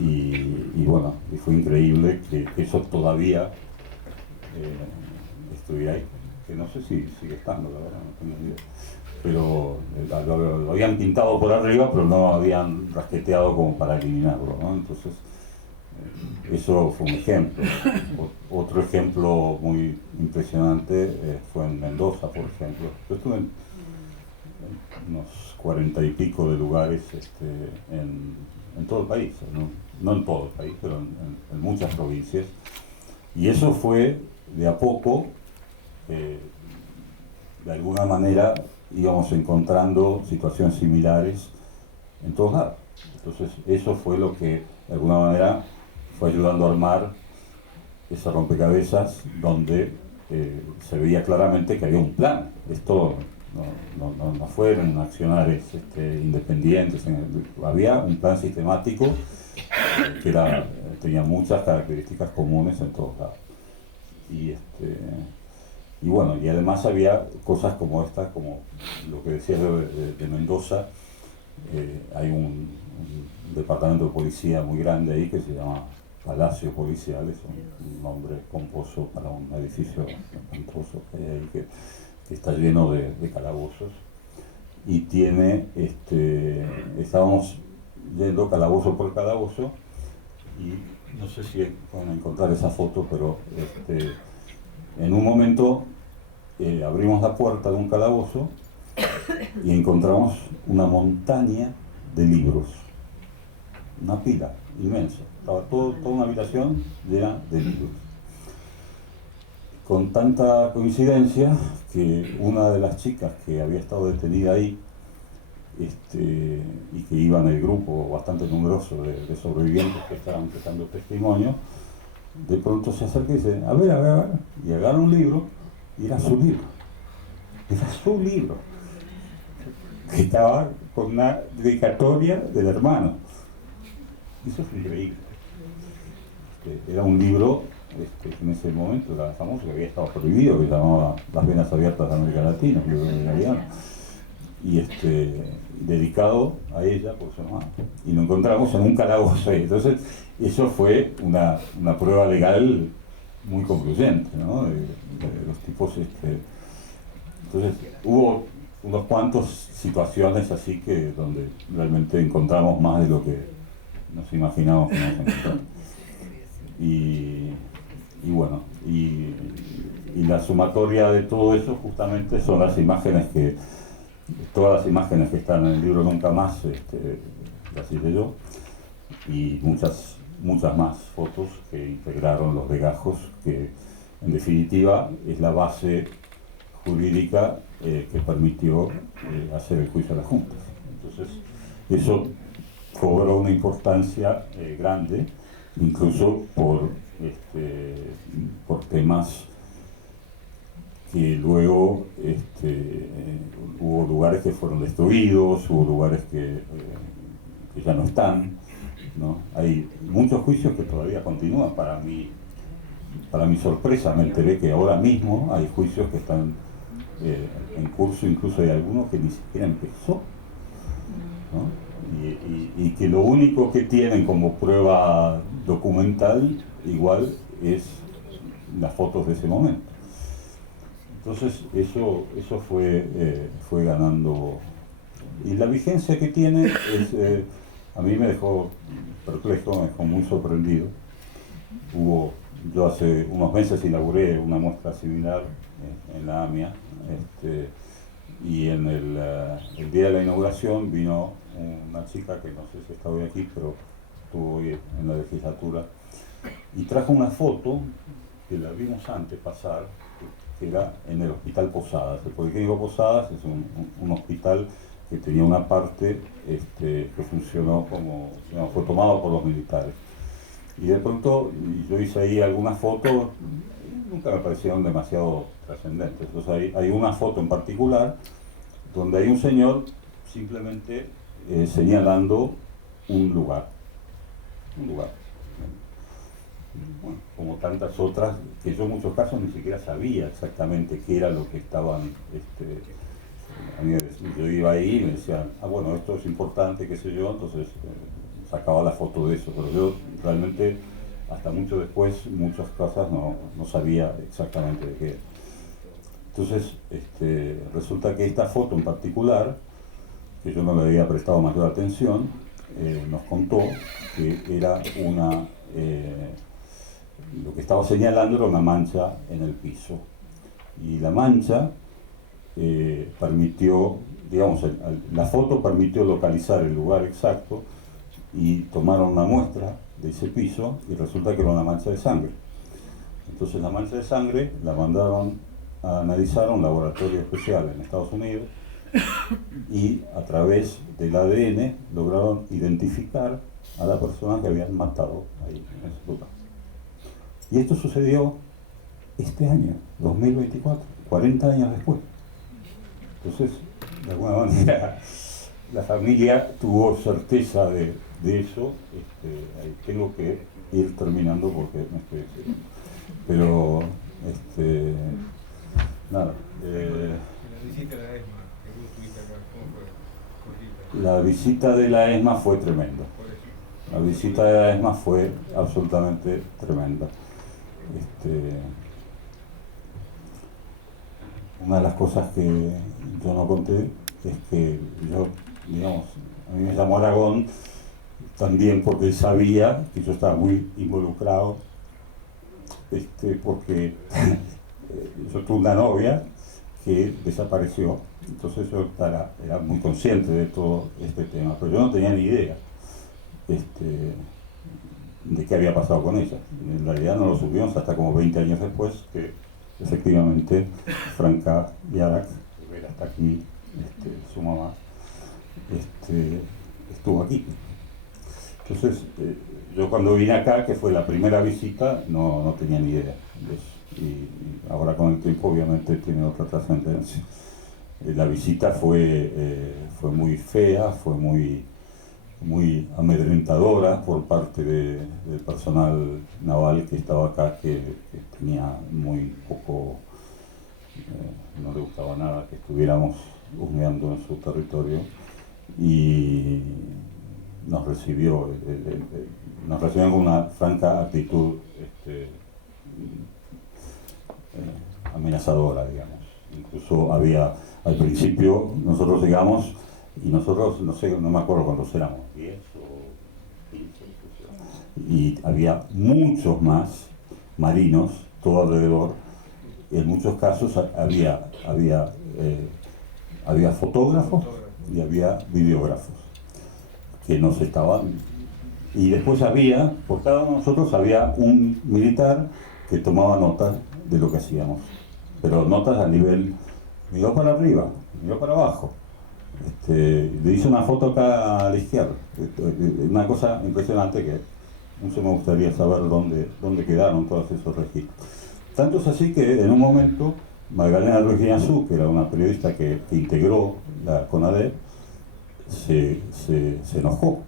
Y bueno, y fue increíble que eso todavía estuviera ahí. que no sé si sigue estando, la verdad, no tengo ni idea. Pero lo habían pintado por arriba, pero no habían rasqueteado como para eliminarlo, ¿no? Entonces, eso fue un ejemplo. Otro ejemplo muy impresionante fue en Mendoza, por ejemplo. Yo estuve en unos 40 y pico de lugares en todo el país, no en todo el país, pero en muchas provincias. Y eso fue de a poco, de alguna manera íbamos encontrando situaciones similares en todos lados. Entonces eso fue lo que de alguna manera fue ayudando a armar ese rompecabezas donde se veía claramente que había un plan. Esto no fueron accionarios independientes, había un plan sistemático que tenía muchas características comunes en todos lados. Y bueno, y además había cosas como esta, como lo que decías de Mendoza. Hay un departamento de policía muy grande ahí que se llama Palacio Policial, es un nombre pomposo para un edificio espantoso que hay ahí, que está lleno de calabozos. Y tiene, estábamos yendo calabozo por calabozo, y no sé si pueden encontrar esa foto, pero en un momento abrimos la puerta de un calabozo y encontramos una montaña de libros, una pila inmensa, estaba toda una habitación llena de libros. Con tanta coincidencia que una de las chicas que había estado detenida ahí, y que iba en el grupo bastante numeroso de sobrevivientes que estaban prestando testimonio, de pronto se acerca y dice, a ver, y agarra un libro, y era su libro, que estaba con una dedicatoria del hermano. Eso es increíble. Era un libro que en ese momento era famoso, que había estado prohibido, que se llamaba Las venas abiertas de América Latina, un libro de Galeano, y dedicado a ella por su hermano. Y lo encontramos en un calabozo ahí. Entonces, eso fue una prueba legal muy concluyente, ¿no? De los tipos. Entonces, hubo unos cuantos situaciones así que donde realmente encontramos más de lo que nos imaginábamos que íbamos a encontrar. Y bueno, y la sumatoria de todo eso justamente son las imágenes todas las imágenes que están en el libro Nunca Más, las hice yo, y muchas más fotos que integraron los legajos, que en definitiva es la base jurídica que permitió hacer el juicio a las juntas. Entonces, eso cobró una importancia grande, incluso por temas que luego hubo lugares que fueron destruidos, hubo lugares que ya no están, ¿no? Hay muchos juicios que todavía continúan. Para mi sorpresa me enteré que ahora mismo hay juicios que están en curso, incluso hay algunos que ni siquiera empezó, ¿no? Y que lo único que tienen como prueba documental igual es las fotos de ese momento. Entonces eso fue ganando, y la vigencia que tiene a mí me dejó perplejo, me dejó muy sorprendido. Yo hace unos meses inauguré una muestra similar en la AMIA, y en el día de la inauguración vino una chica que no sé si está hoy aquí, pero estuvo hoy en la legislatura, y trajo una foto que la vimos antes pasar, que era en el Hospital Posadas. El Policlínico Posadas es un hospital que tenía una parte que funcionó como, digamos, fue tomado por los militares. Y de pronto yo hice ahí algunas fotos, nunca me parecieron demasiado trascendentes. Entonces hay una foto en particular donde hay un señor simplemente señalando un lugar. Bueno, como tantas otras, que yo en muchos casos ni siquiera sabía exactamente qué era lo que estaban. Yo iba ahí y me decían, bueno, esto es importante, qué sé yo, entonces sacaba la foto de eso, pero yo realmente hasta mucho después muchas cosas no sabía exactamente de qué. Entonces, resulta que esta foto en particular, que yo no le había prestado mayor atención, nos contó que era lo que estaba señalando era una mancha en el piso. Y la mancha permitió, digamos, la foto permitió localizar el lugar exacto y tomaron una muestra de ese piso y resulta que era una mancha de sangre. Entonces la mancha de sangre la mandaron a analizar a un laboratorio especial en Estados Unidos y a través del ADN lograron identificar a la persona que habían matado ahí en ese lugar. Y esto sucedió este año, 2024, 40 años después. Entonces, de alguna manera, la familia tuvo certeza de eso. Ahí tengo que ir terminando porque me estoy excediendo. Pero, nada. La visita de la ESMA, que vos estuviste acá, ¿cómo fue? La visita de la ESMA fue tremenda. La visita de la ESMA fue absolutamente tremenda. Una de las cosas que yo no conté es que yo, digamos, a mí me llamó Aragón también porque él sabía que yo estaba muy involucrado, porque yo tuve una novia que desapareció, entonces yo era muy consciente de todo este tema, pero yo no tenía ni idea de qué había pasado con ella. En realidad no lo supimos hasta como 20 años después, que efectivamente Franca Yarak, que era hasta aquí, su mamá, estuvo aquí. Entonces, yo cuando vine acá, que fue la primera visita, no tenía ni idea de eso. Y ahora con el tiempo obviamente tiene otra trascendencia. La visita fue muy fea, fue muy amedrentadora por parte del personal naval que estaba acá, que tenía muy poco, no le gustaba nada que estuviéramos husmeando en su territorio, y nos recibieron con una franca actitud amenazadora, digamos. Incluso al principio nosotros llegamos y nosotros, no me acuerdo cuántos éramos, 10 o 15, y había muchos más marinos todo alrededor. En muchos casos había fotógrafos y había videógrafos que nos estaban, y después por cada uno de nosotros había un militar que tomaba notas de lo que hacíamos, pero notas a nivel, miró para arriba, miró para abajo. Le hice una foto acá a la izquierda, una cosa impresionante que mucho me gustaría saber dónde quedaron todos esos registros. Tanto es así que en un momento Magdalena Ruiz Guiñazú, que era una periodista que integró la CONADEP, se enojó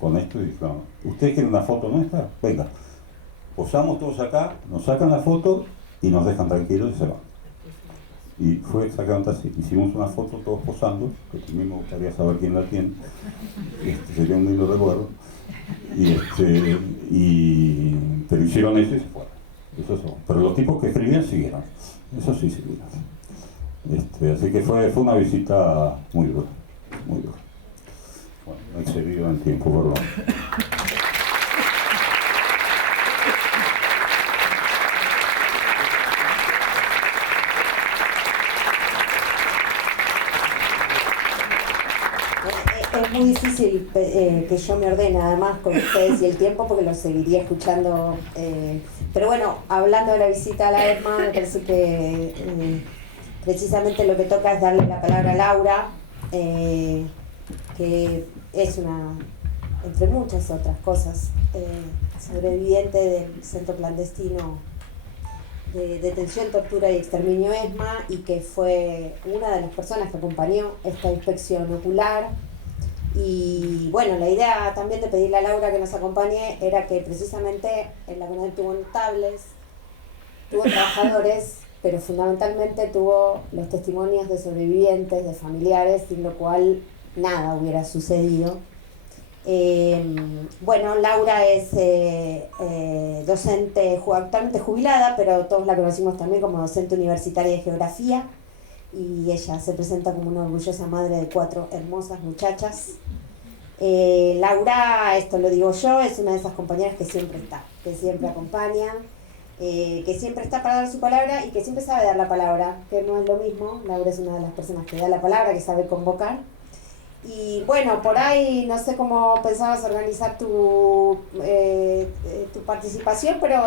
con esto y dijo: ¿ustedes quieren una foto nuestra? Venga, posamos todos acá, nos sacan la foto y nos dejan tranquilos y se van. Y fue exactamente así. Hicimos una foto todos posando, que también me gustaría saber quién la tiene. Sería un lindo recuerdo. Pero hicieron eso y se fueron. Pero los tipos que escribían siguieron. Eso sí siguieron. Así que fue una visita muy dura. Muy dura. Bueno, me he excedido en el tiempo, perdón. Es muy difícil que yo me ordene además con ustedes y el tiempo, porque los seguiría escuchando. Pero bueno, hablando de la visita a la ESMA, me parece que precisamente lo que toca es darle la palabra a Laura, que es una, entre muchas otras cosas, sobreviviente del centro clandestino de detención, tortura y exterminio ESMA, y que fue una de las personas que acompañó esta inspección ocular. Y bueno, la idea también de pedirle a Laura que nos acompañe era que precisamente en la CONADEP tuvo notables, tuvo trabajadores, pero fundamentalmente tuvo los testimonios de sobrevivientes, de familiares, sin lo cual nada hubiera sucedido. Bueno, Laura es docente actualmente jubilada, pero todos la conocimos también como docente universitaria de geografía, y ella se presenta como una orgullosa madre de 4 hermosas muchachas. Laura, esto lo digo yo, es una de esas compañeras que siempre está, que siempre acompaña, que siempre está para dar su palabra y que siempre sabe dar la palabra, que no es lo mismo. Laura es una de las personas que da la palabra, que sabe convocar. Y bueno, por ahí no sé cómo pensabas organizar tu participación, pero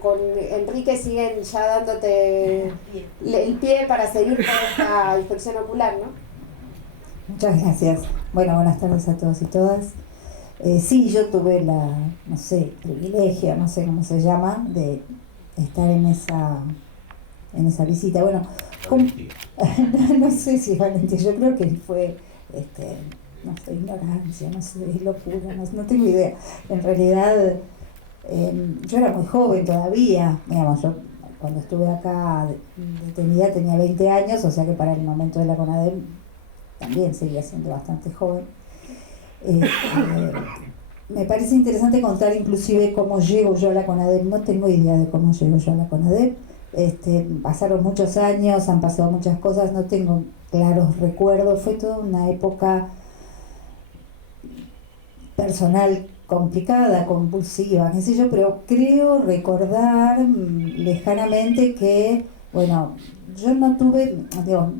con Enrique siguen ya dándote el pie para seguir con esta inspección ocular, ¿no? Muchas gracias. Bueno, buenas tardes a todos y todas. Sí, yo tuve privilegio, no sé cómo se llama, de estar en esa visita. Bueno, no sé si es valentía, yo creo que fue, no sé, ignorancia, no sé, locura, no tengo idea. En realidad, yo era muy joven todavía, digamos, yo cuando estuve acá detenida tenía 20 años, o sea que para el momento de la CONADEP también seguía siendo bastante joven. Me parece interesante contar inclusive cómo llego yo a la CONADEP. No tengo idea de cómo llego yo a la CONADEP. Pasaron muchos años, han pasado muchas cosas, no tengo claros recuerdos. Fue toda una época personal complicada, compulsiva, qué sé yo, pero creo recordar lejanamente que, bueno, yo no tuve,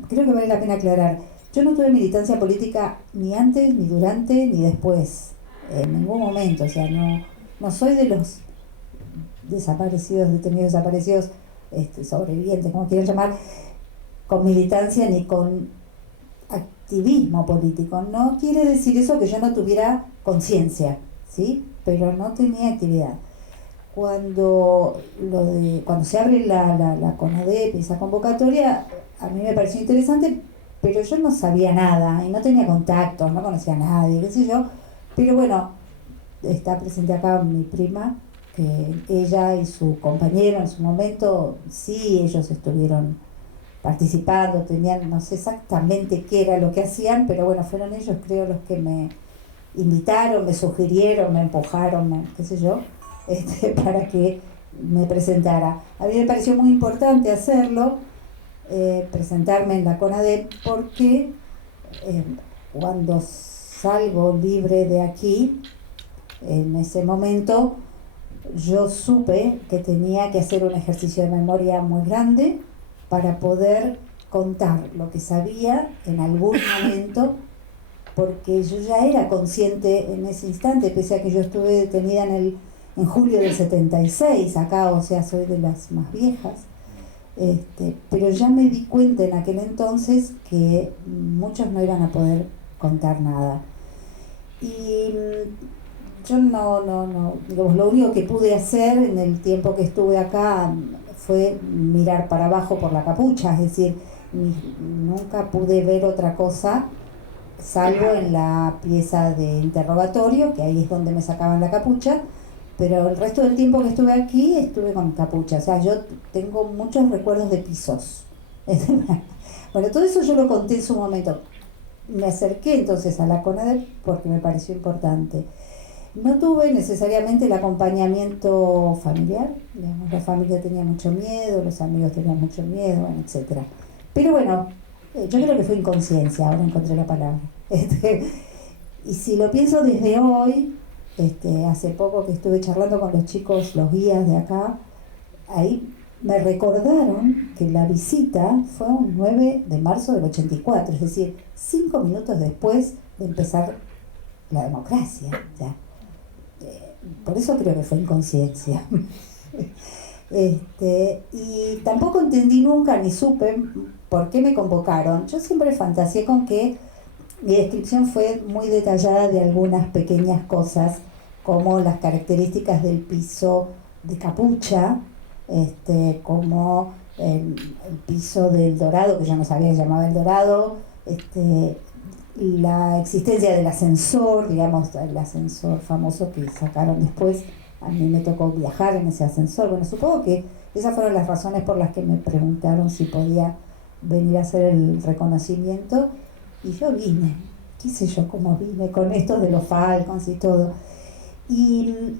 creo que vale la pena aclarar, yo no tuve militancia política ni antes, ni durante, ni después, en ningún momento. O sea, no soy de los desaparecidos, detenidos desaparecidos, sobrevivientes, como quieran llamar, con militancia ni con activismo político. No quiere decir eso que yo no tuviera conciencia, ¿sí? Pero no tenía actividad. Cuando se abre la CONADEP, esa convocatoria, a mí me pareció interesante, pero yo no sabía nada y no tenía contactos, no conocía a nadie, qué sé yo. Pero bueno, está presente acá mi prima, que ella y su compañero en su momento, sí, ellos estuvieron participando, tenían, no sé exactamente qué era lo que hacían, pero bueno, fueron ellos, creo, los que me invitaron, me sugirieron, me empujaron, qué sé yo, para que me presentara. A mí me pareció muy importante hacerlo, presentarme en la CONADEP, porque cuando salgo libre de aquí, en ese momento, yo supe que tenía que hacer un ejercicio de memoria muy grande para poder contar lo que sabía en algún momento, porque yo ya era consciente en ese instante, pese a que yo estuve detenida en julio del 76 acá, o sea, soy de las más viejas. Pero ya me di cuenta en aquel entonces que muchos no iban a poder contar nada. Y yo digamos, lo único que pude hacer en el tiempo que estuve acá fue mirar para abajo por la capucha, es decir, nunca pude ver otra cosa salvo en la pieza de interrogatorio, que ahí es donde me sacaban la capucha, pero el resto del tiempo que estuve aquí estuve con capucha. O sea, yo tengo muchos recuerdos de pisos. Bueno, todo eso yo lo conté en su momento. Me acerqué entonces a la CONADEP porque me pareció importante. No tuve necesariamente el acompañamiento familiar, digamos, la familia tenía mucho miedo, los amigos tenían mucho miedo, etc. Pero bueno, yo creo que fue inconsciencia, ahora encontré la palabra. Y si lo pienso desde hoy, hace poco que estuve charlando con los chicos, los guías de acá, ahí me recordaron que la visita fue un 9 de marzo del 84, es decir, 5 minutos después de empezar la democracia. Ya. Por eso creo que fue inconsciencia. Y tampoco entendí nunca ni supe por qué me convocaron. Yo siempre fantaseé con que mi descripción fue muy detallada de algunas pequeñas cosas, como las características del piso de capucha, como el piso del Dorado, que yo no sabía que se llamaba el Dorado, la existencia del ascensor, digamos, el ascensor famoso que sacaron después. A mí me tocó viajar en ese ascensor. Bueno, supongo que esas fueron las razones por las que me preguntaron si podía venir a hacer el reconocimiento, y yo vine. qué sé yo cómo vine con esto de los Falcons y todo. Y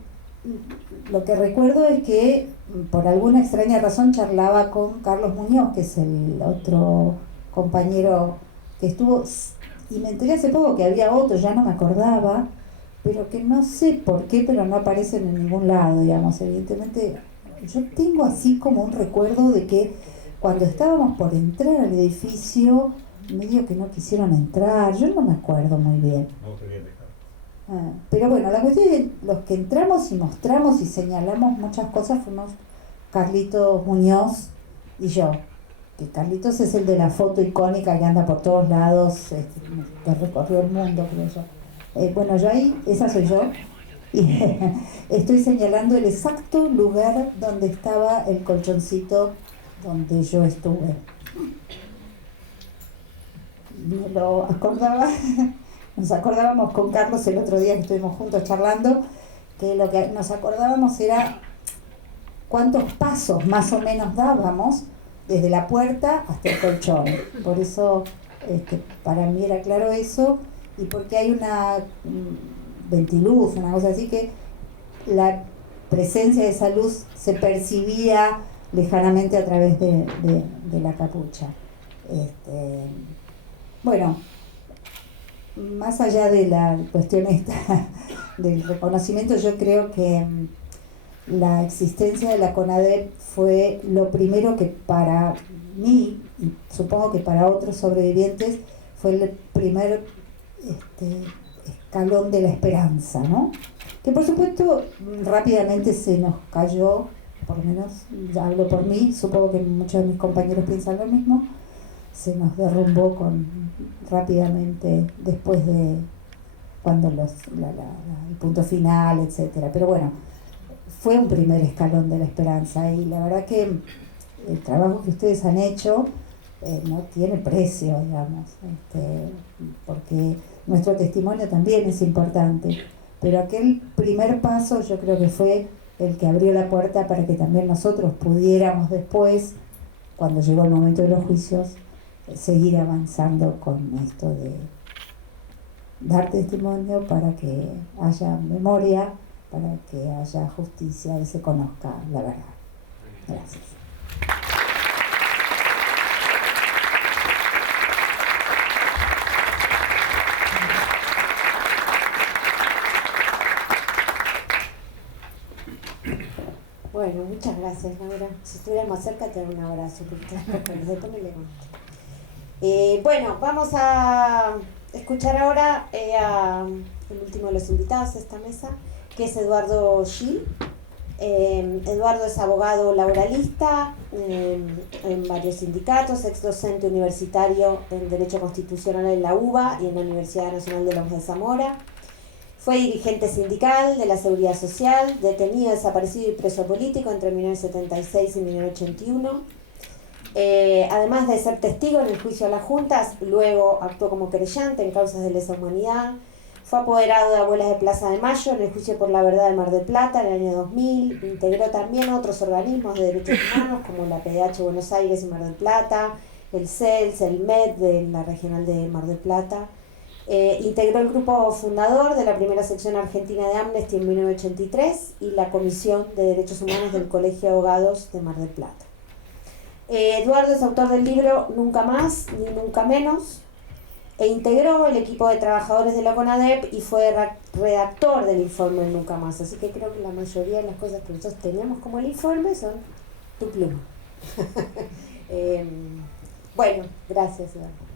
lo que recuerdo es que por alguna extraña razón charlaba con Carlos Muñoz, que es el otro compañero que estuvo, y me enteré hace poco que había otro, ya no me acordaba, pero que no sé por qué, pero no aparecen en ningún lado, digamos. Evidentemente, yo tengo así como un recuerdo de que cuando estábamos por entrar al edificio, medio que no quisieron entrar, yo no me acuerdo muy bien. No quería dejar. Pero bueno, la cuestión es que los que entramos y mostramos y señalamos muchas cosas fuimos Carlitos Muñoz y yo. Que Carlitos es el de la foto icónica que anda por todos lados, que recorrió el mundo, creo yo. Bueno, yo ahí, esa soy yo, y estoy señalando el exacto lugar donde estaba el colchoncito donde yo estuve. Me lo acordaba. Nos acordábamos con Carlos el otro día que estuvimos juntos charlando, que lo que nos acordábamos era cuántos pasos más o menos dábamos desde la puerta hasta el colchón. Por eso para mí era claro eso, y porque hay una ventiluz, una cosa así, que la presencia de esa luz se percibía lejanamente a través de la capucha. Bueno, más allá de la cuestión esta del reconocimiento, yo creo que la existencia de la CONADEP fue lo primero que para mí, y supongo que para otros sobrevivientes, fue el primer escalón de la esperanza, ¿no? Que por supuesto rápidamente se nos cayó, por lo menos ya hablo por mí, supongo que muchos de mis compañeros piensan lo mismo, se nos derrumbó rápidamente después de cuando el punto final, etcétera. Pero bueno, fue un primer escalón de la esperanza, y la verdad que el trabajo que ustedes han hecho no tiene precio, digamos, porque nuestro testimonio también es importante, pero aquel primer paso yo creo que fue el que abrió la puerta para que también nosotros pudiéramos después, cuando llegó el momento de los juicios, seguir avanzando con esto de dar testimonio para que haya memoria, para que haya justicia y se conozca la verdad. Gracias. Bueno, muchas gracias, Laura. Si estuviera más cerca te doy un abrazo, porque después me levanto. Bueno, vamos a escuchar ahora el último de los invitados a esta mesa, que es Eduardo Gil. Eduardo es abogado laboralista en varios sindicatos, ex docente universitario en Derecho Constitucional en la UBA y en la Universidad Nacional de Lomas de Zamora. Fue dirigente sindical de la Seguridad Social, detenido, desaparecido y preso político entre 1976 y 1981. Además de ser testigo en el juicio a las juntas, luego actuó como querellante en causas de lesa humanidad. Fue apoderado de Abuelas de Plaza de Mayo en el juicio por la verdad de Mar del Plata en el año 2000. Integró también otros organismos de derechos humanos como la PDH Buenos Aires y Mar del Plata, el CELS, el MED de la Regional de Mar del Plata. Integró el grupo fundador de la primera sección argentina de Amnesty en 1983 y la Comisión de Derechos Humanos del Colegio de Abogados de Mar del Plata. Eduardo es autor del libro Nunca Más ni Nunca Menos, e integró el equipo de trabajadores de la CONADEP y fue redactor del informe Nunca Más. Así que creo que la mayoría de las cosas que nosotros tenemos como el informe son tu pluma. Bueno, gracias, Eduardo.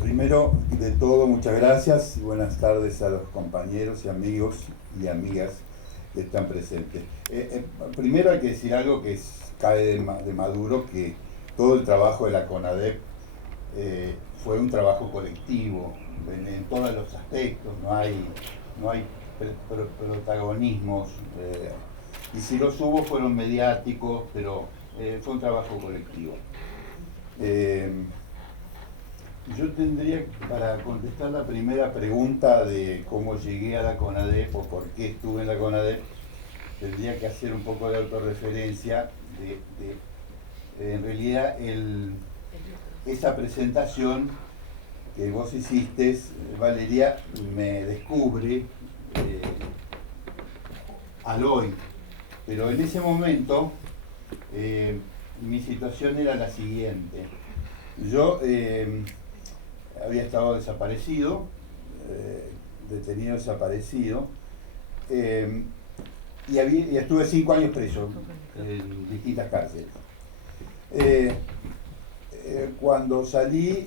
Primero de todo, muchas gracias y buenas tardes a los compañeros y amigos y amigas que están presentes. Primero hay que decir algo que cae de maduro, que todo el trabajo de la CONADEP fue un trabajo colectivo en todos los aspectos, no hay protagonismos, y si los hubo fueron mediáticos, pero fue un trabajo colectivo. Yo tendría, para contestar la primera pregunta de cómo llegué a la CONADEP o por qué estuve en la CONADEP, tendría que hacer un poco de autorreferencia en realidad esa presentación que vos hiciste, Valeria, me descubre al hoy. Pero en ese momento mi situación era la siguiente. Yo había estado desaparecido, detenido desaparecido, y estuve 5 años preso en distintas cárceles. Cuando salí,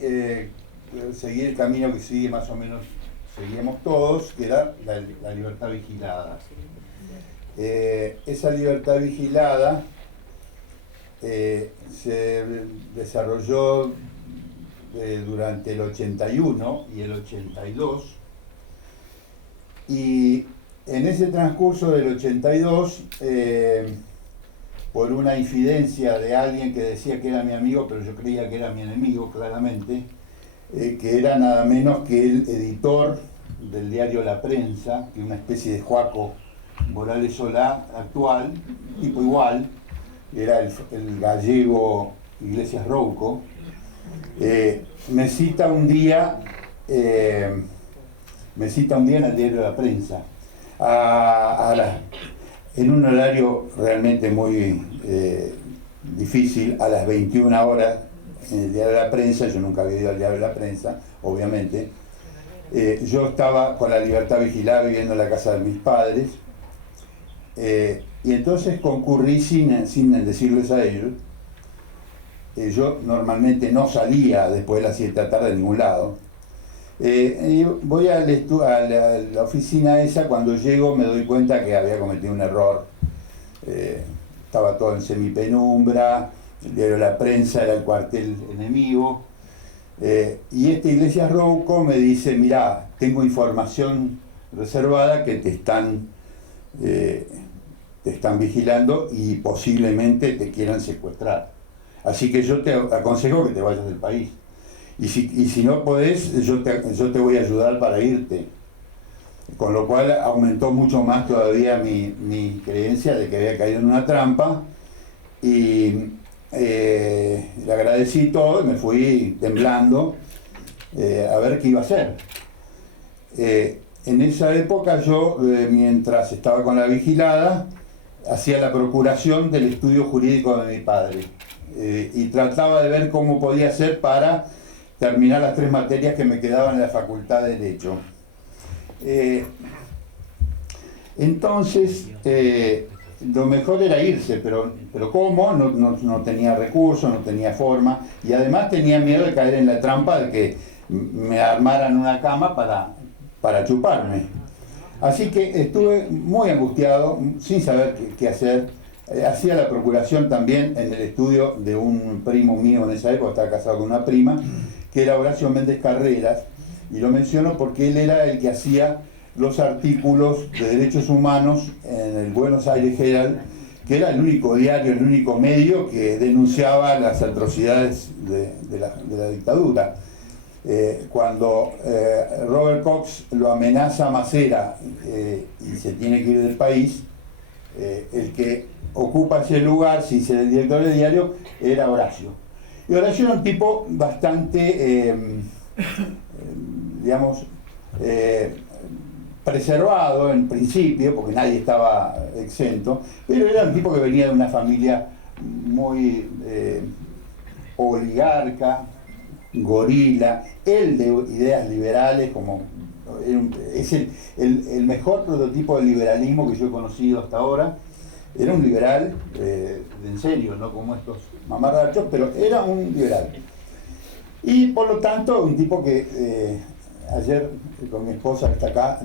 seguí el camino que sigue más o menos, seguíamos todos, que era la libertad vigilada. Esa libertad vigilada se desarrolló durante el 81 y el 82, y en ese transcurso del 82, por una infidencia de alguien que decía que era mi amigo, pero yo creía que era mi enemigo, claramente, que era nada menos que el editor del diario La Prensa, que es una especie de Joaco Morales Solá actual, tipo igual, era el gallego Iglesias Rouco, me cita un día en el diario La Prensa, en un horario realmente muy difícil, a las 21 horas, en el diario de La Prensa. Yo nunca había ido al diario de La Prensa, obviamente. Yo estaba con la libertad vigilada viviendo en la casa de mis padres, y entonces concurrí sin decirles a ellos. Yo normalmente no salía después de las 7 de la tarde a ningún lado. Y voy a la oficina esa. Cuando llego me doy cuenta que había cometido un error. Estaba todo en semipenumbra, el diario La Prensa era el cuartel enemigo. Y Iglesias Rouco me dice: mirá, tengo información reservada que te están vigilando y posiblemente te quieran secuestrar. Así que yo te aconsejo que te vayas del país. Y si no podés, yo te voy a ayudar para irte. Con lo cual aumentó mucho más todavía mi creencia de que había caído en una trampa. Y le agradecí todo y me fui temblando a ver qué iba a hacer. En esa época yo, mientras estaba con la vigilada, hacía la procuración del estudio jurídico de mi padre. Y trataba de ver cómo podía hacer para terminar las 3 materias que me quedaban en la Facultad de Derecho. Entonces, lo mejor era irse, pero ¿cómo? No tenía recursos, no tenía forma, y además tenía miedo de caer en la trampa de que me armaran una cama para chuparme. Así que estuve muy angustiado, sin saber qué hacer. Hacía la procuración también en el estudio de un primo mío en esa época, estaba casado con una prima, que era Horacio Méndez Carreras, y lo menciono porque él era el que hacía los artículos de derechos humanos en el Buenos Aires Herald, que era el único diario, el único medio que denunciaba las atrocidades de la dictadura. Cuando Robert Cox lo amenaza a Macera y se tiene que ir del país, el que ocupa ese lugar, si se el director del diario, era Horacio. Y Horacio era un tipo bastante, digamos, preservado en principio, porque nadie estaba exento, pero era un tipo que venía de una familia muy oligarca, gorila, él de ideas liberales, como es el mejor prototipo de liberalismo que yo he conocido hasta ahora. Era un liberal, en serio, no como estos mamarrachos, pero era un liberal. Y por lo tanto, un tipo que ayer con mi esposa que está acá,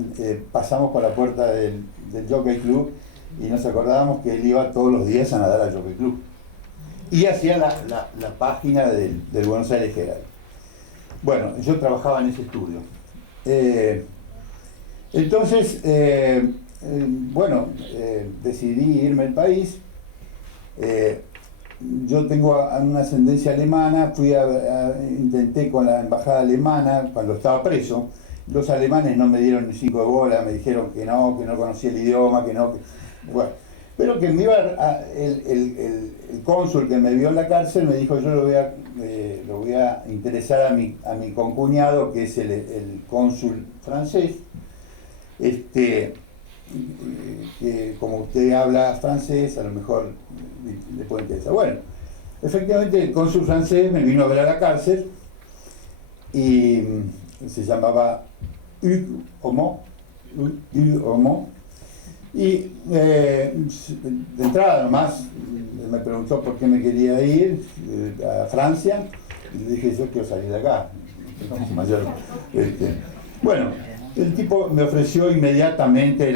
pasamos por la puerta del Jockey Club y nos acordábamos que él iba todos los días a nadar al Jockey Club. Y hacía la página del Buenos Aires Herald. Bueno, yo trabajaba en ese estudio. Entonces, decidí irme al país. Yo tengo una ascendencia alemana, intenté con la embajada alemana cuando estaba preso. Los alemanes no me dieron ni 5 de bola, me dijeron que no conocía el idioma, bueno. Pero que me iba el cónsul que me vio en la cárcel me dijo, yo lo voy a interesar a mi concuñado, que es el cónsul francés, que como usted habla francés, a lo mejor le puede interesar. Bueno, efectivamente el cónsul francés me vino a ver a la cárcel y se llamaba Hugues Homont, y de entrada nomás me preguntó por qué me quería ir a Francia, y le dije, yo quiero salir de acá. Mayor, bueno, el tipo me ofreció inmediatamente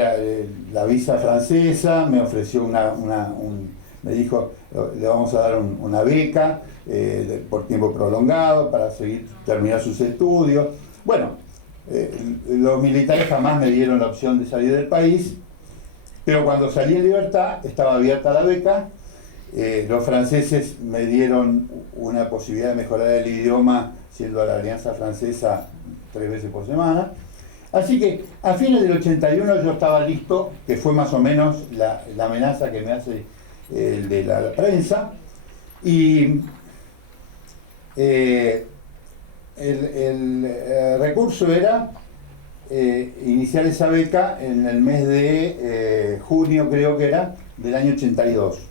la visa francesa, me ofreció me dijo, le vamos a dar una beca por tiempo prolongado para terminar sus estudios. Bueno, los militares jamás me dieron la opción de salir del país, pero cuando salí en libertad estaba abierta la beca. Los franceses me dieron una posibilidad de mejorar el idioma siendo a la Alianza Francesa 3 veces por semana. Así que a fines del 81 yo estaba listo, que fue más o menos la amenaza que me hace el de la prensa, y el recurso era iniciar esa beca en el mes de junio, creo que era, del año 82,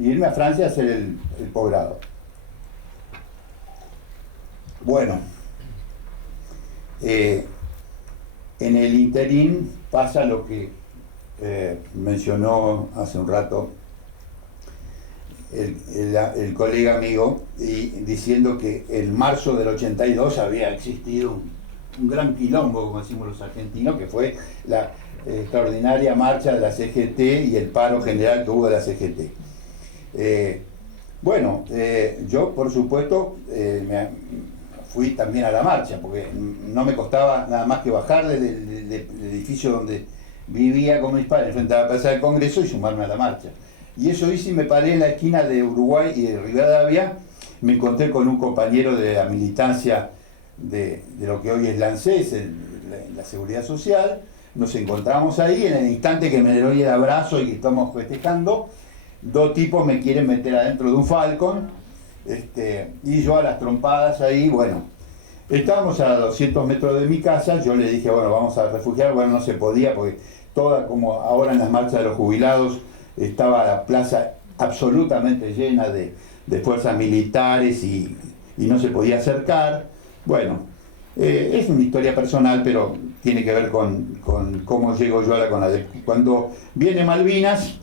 y irme a Francia a hacer el posgrado. Bueno, en el interín pasa lo que mencionó hace un rato el colega amigo, y diciendo que en marzo del 82 había existido un gran quilombo, como decimos los argentinos, que fue la extraordinaria marcha de la CGT y el paro general que hubo de la CGT. Yo por supuesto fui también a la marcha, porque no me costaba nada más que bajar del edificio donde vivía con mis padres frente a la Plaza del Congreso y sumarme a la marcha. Y eso hice, y me paré en la esquina de Uruguay y de Rivadavia. Me encontré con un compañero de la militancia de lo que hoy es la ANSES, la Seguridad Social. Nos encontramos ahí, en el instante que me doy el abrazo y estamos festejando, dos tipos me quieren meter adentro de un Falcon, y yo a las trompadas ahí. Bueno, estábamos a 200 metros de mi casa. Yo le dije, bueno, vamos a refugiar. Bueno, no se podía, porque toda, como ahora en las marchas de los jubilados, estaba la plaza absolutamente llena de fuerzas militares y no se podía acercar. Bueno, es una historia personal, pero tiene que ver con cómo llego yo a la CONADEP. Cuando viene Malvinas,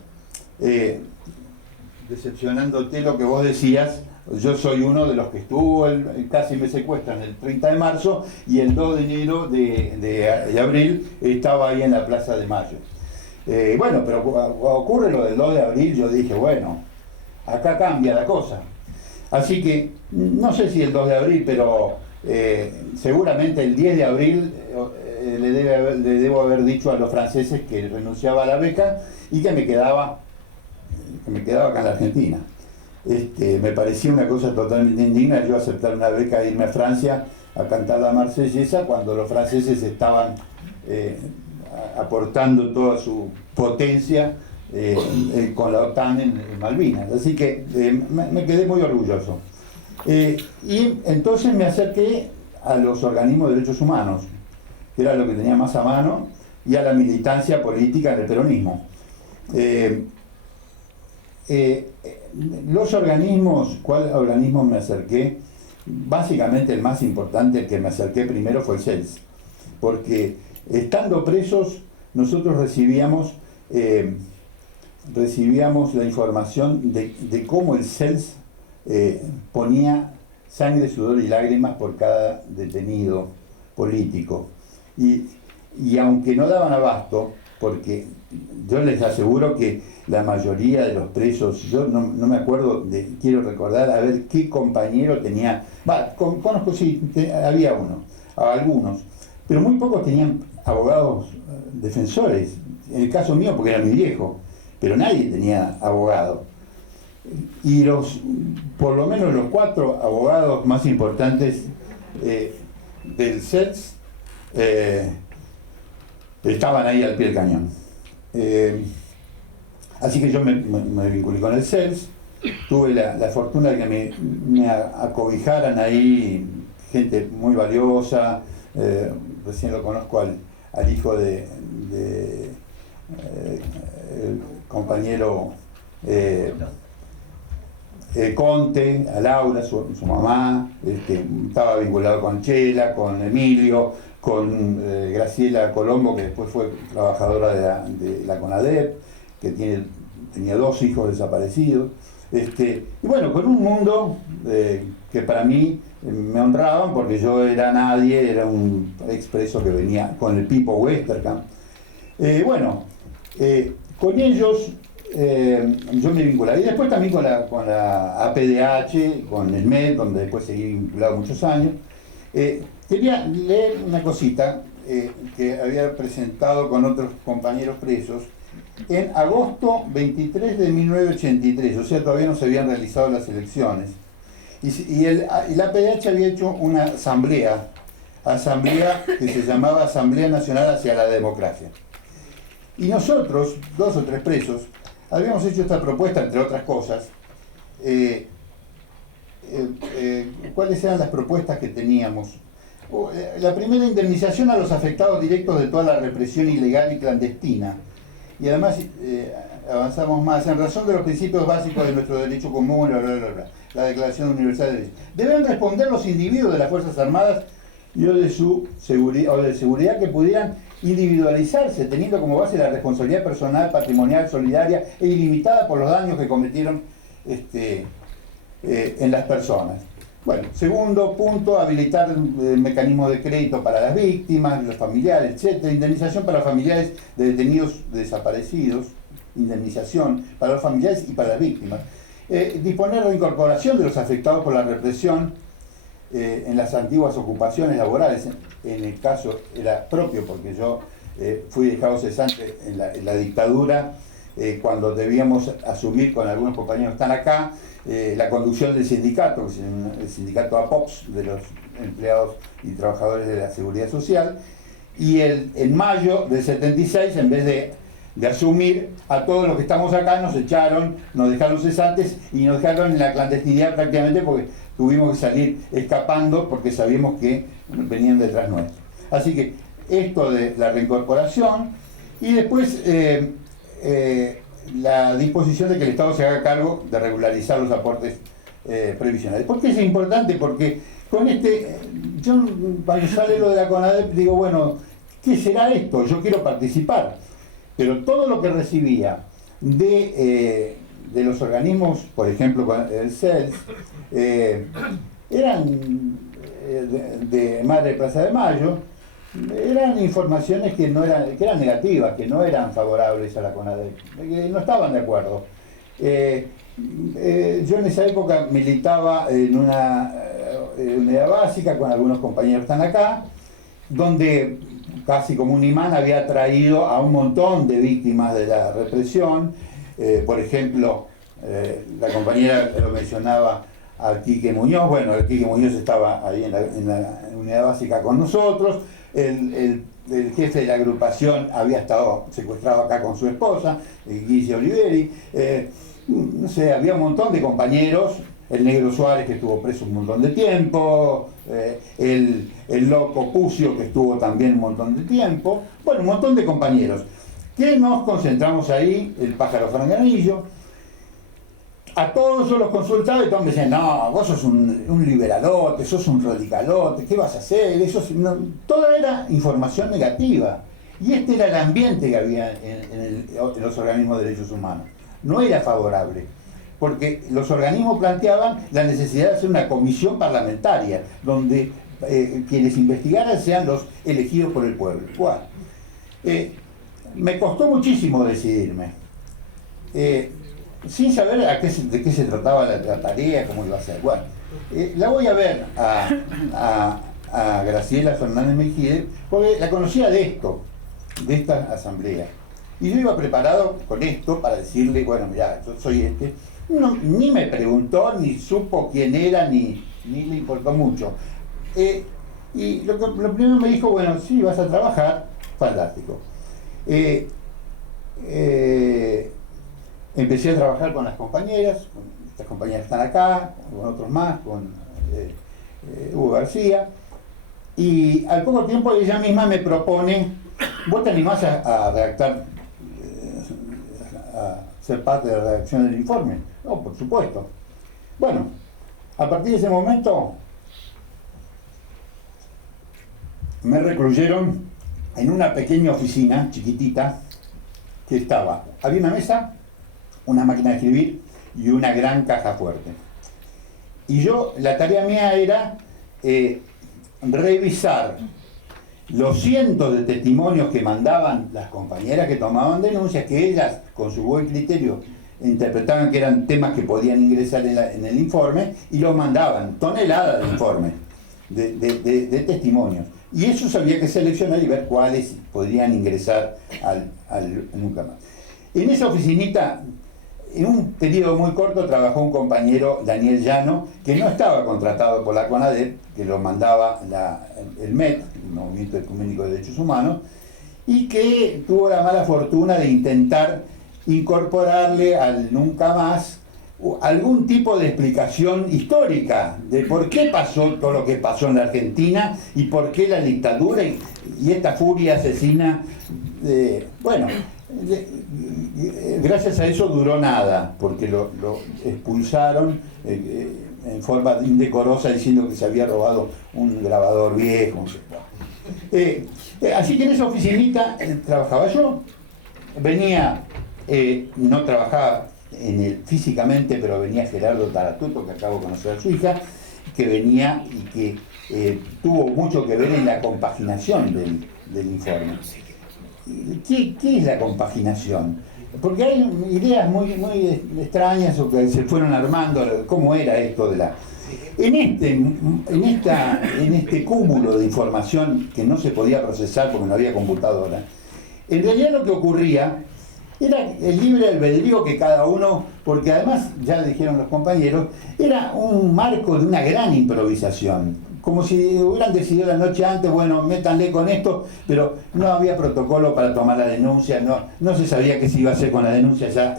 decepcionándote lo que vos decías, yo soy uno de los que estuvo, casi me secuestran el 30 de marzo, y el 2 de enero de abril estaba ahí en la Plaza de Mayo. Pero ocurre lo del 2 de abril, yo dije, bueno, acá cambia la cosa. Así que, no sé si el 2 de abril, pero seguramente el 10 de abril le debo haber dicho a los franceses que renunciaba a la beca y que me quedaba acá en la Argentina. Me parecía una cosa totalmente indigna yo aceptar una beca e irme a Francia a cantar la Marsellesa cuando los franceses estaban aportando toda su potencia con la OTAN en Malvinas. Así que me quedé muy orgulloso. Y entonces me acerqué a los organismos de derechos humanos, que era lo que tenía más a mano, y a la militancia política del peronismo. Los organismos, ¿cuál organismo me acerqué? Básicamente el más importante, el que me acerqué primero, fue el CELS, porque estando presos nosotros recibíamos la información de cómo el CELS ponía sangre, sudor y lágrimas por cada detenido político, y aunque no daban abasto, porque yo les aseguro que la mayoría de los presos, yo no me acuerdo, quiero recordar a ver qué compañero tenía, conozco, sí, había algunos, pero muy pocos tenían abogados defensores. En el caso mío, porque era mi viejo, pero nadie tenía abogado. Y por lo menos los 4 abogados más importantes del CELS estaban ahí al pie del cañón. Así que yo me vinculé con el CELS, tuve la fortuna de que me acobijaran ahí gente muy valiosa, recién lo conozco al hijo el compañero Conte, a Laura, su mamá, estaba vinculado con Chela, con Emilio, con Graciela Colombo, que después fue trabajadora de la CONADEP, que tenía 2 hijos desaparecidos. Y bueno, con un mundo que para mí me honraban porque yo era nadie, era un expreso que venía con el Pipo Westerkamp. Con ellos yo me vinculaba. Y después también con la APDH, con el MED, donde después seguí vinculado muchos años. Quería leer una cosita que había presentado con otros compañeros presos en agosto 23 de 1983, o sea, todavía no se habían realizado las elecciones. Y la APDH había hecho una asamblea que se llamaba Asamblea Nacional hacia la Democracia. Y nosotros, 2 o 3 presos, habíamos hecho esta propuesta, entre otras cosas. ¿Cuáles eran las propuestas que teníamos? La primera, indemnización a los afectados directos de toda la represión ilegal y clandestina. Y además avanzamos más, en razón de los principios básicos de nuestro derecho común, la Declaración Universal de Derechos. Deben responder los individuos de las Fuerzas Armadas y o de seguridad que pudieran individualizarse, teniendo como base la responsabilidad personal, patrimonial, solidaria e ilimitada por los daños que cometieron en las personas. Bueno, segundo punto, habilitar mecanismos de crédito para las víctimas, los familiares, etc. Indemnización para los familiares de detenidos desaparecidos, indemnización para los familiares y para las víctimas. Disponer de incorporación de los afectados por la represión en las antiguas ocupaciones laborales. En el caso era propio, porque yo fui dejado cesante en la dictadura, cuando debíamos asumir con algunos compañeros que están acá, la conducción del sindicato, el sindicato APOPS, de los empleados y trabajadores de la Seguridad Social, y en mayo del 76, en vez de asumir, a todos los que estamos acá nos echaron, nos dejaron cesantes y nos dejaron en la clandestinidad prácticamente, porque tuvimos que salir escapando porque sabíamos que venían detrás nuestro. Así que esto de la reincorporación, y después la disposición de que el Estado se haga cargo de regularizar los aportes previsionales. ¿Por qué es importante? Porque con yo cuando sale lo de la CONADEP digo, bueno, ¿qué será esto? Yo quiero participar. Pero todo lo que recibía de los organismos, por ejemplo con el CELS, eran de Madre de Plaza de Mayo, eran informaciones que eran negativas, que no eran favorables a la CONADEP, que no estaban de acuerdo. Yo en esa época militaba en una unidad básica con algunos compañeros que están acá, donde casi como un imán había atraído a un montón de víctimas de la represión. Por ejemplo, la compañera lo mencionaba a Quique Muñoz. Bueno, el Quique Muñoz estaba ahí en la unidad básica con nosotros. El jefe de la agrupación había estado secuestrado acá con su esposa, Guille Oliveri. No sé, había un montón de compañeros. El Negro Suárez, que estuvo preso un montón de tiempo, el Loco Pucio, que estuvo también un montón de tiempo. Bueno, un montón de compañeros. Que nos concentramos ahí, el Pájaro Franganillo. A todos yo los consultaba y todos me decían, no, vos sos un liberalote, sos un radicalote, ¿qué vas a hacer? Toda era información negativa. Y este era el ambiente que había en los organismos de derechos humanos. No era favorable, porque los organismos planteaban la necesidad de hacer una comisión parlamentaria, donde quienes investigaran sean los elegidos por el pueblo. Bueno, me costó muchísimo decidirme. Sin saber de qué se trataba la tarea, cómo iba a ser. Bueno, la voy a ver a Graciela Fernández Mejide, porque la conocía de esta asamblea. Y yo iba preparado con esto para decirle, bueno, mirá, yo soy este. No, ni me preguntó, ni supo quién era, ni le importó mucho. Y lo primero me dijo, bueno, sí, vas a trabajar, fantástico. empecé a trabajar con las compañeras, estas compañeras están acá, con otros más, con Hugo García, y al poco tiempo ella misma me propone, ¿vos te animás a redactar, a ser parte de la redacción del informe? No, por supuesto. Bueno, a partir de ese momento me recluyeron en una pequeña oficina chiquitita que había una mesa, una máquina de escribir y una gran caja fuerte. Y la tarea mía era revisar los cientos de testimonios que mandaban las compañeras que tomaban denuncias, que ellas, con su buen criterio, interpretaban que eran temas que podían ingresar en el informe, y los mandaban, toneladas de informes, de testimonios. Y esos había que seleccionar y ver cuáles podrían ingresar al Nunca Más. En esa oficinita, en un periodo muy corto, trabajó un compañero, Daniel Llano, que no estaba contratado por la CONADEP, que lo mandaba el MET, el Movimiento Ecuménico de Derechos Humanos, y que tuvo la mala fortuna de intentar incorporarle al Nunca Más algún tipo de explicación histórica de por qué pasó todo lo que pasó en la Argentina y por qué la dictadura y esta furia asesina. Bueno, gracias a eso duró nada, porque lo expulsaron en forma indecorosa, diciendo que se había robado un grabador viejo. Así que en esa oficinita trabajaba yo. Venía, no trabajaba físicamente, pero venía Gerardo Taratuto, que acabo de conocer a su hija, que venía y que tuvo mucho que ver en la compaginación del informe. ¿Qué es la compaginación? Porque hay ideas muy extrañas o que se fueron armando, cómo era esto de la... En este cúmulo de información que no se podía procesar porque no había computadora, en realidad lo que ocurría era el libre albedrío que cada uno, porque además, ya dijeron los compañeros, era un marco de una gran improvisación. Como si hubieran decidido la noche antes, bueno, métanle con esto, pero no había protocolo para tomar la denuncia, no se sabía qué se iba a hacer con la denuncia ya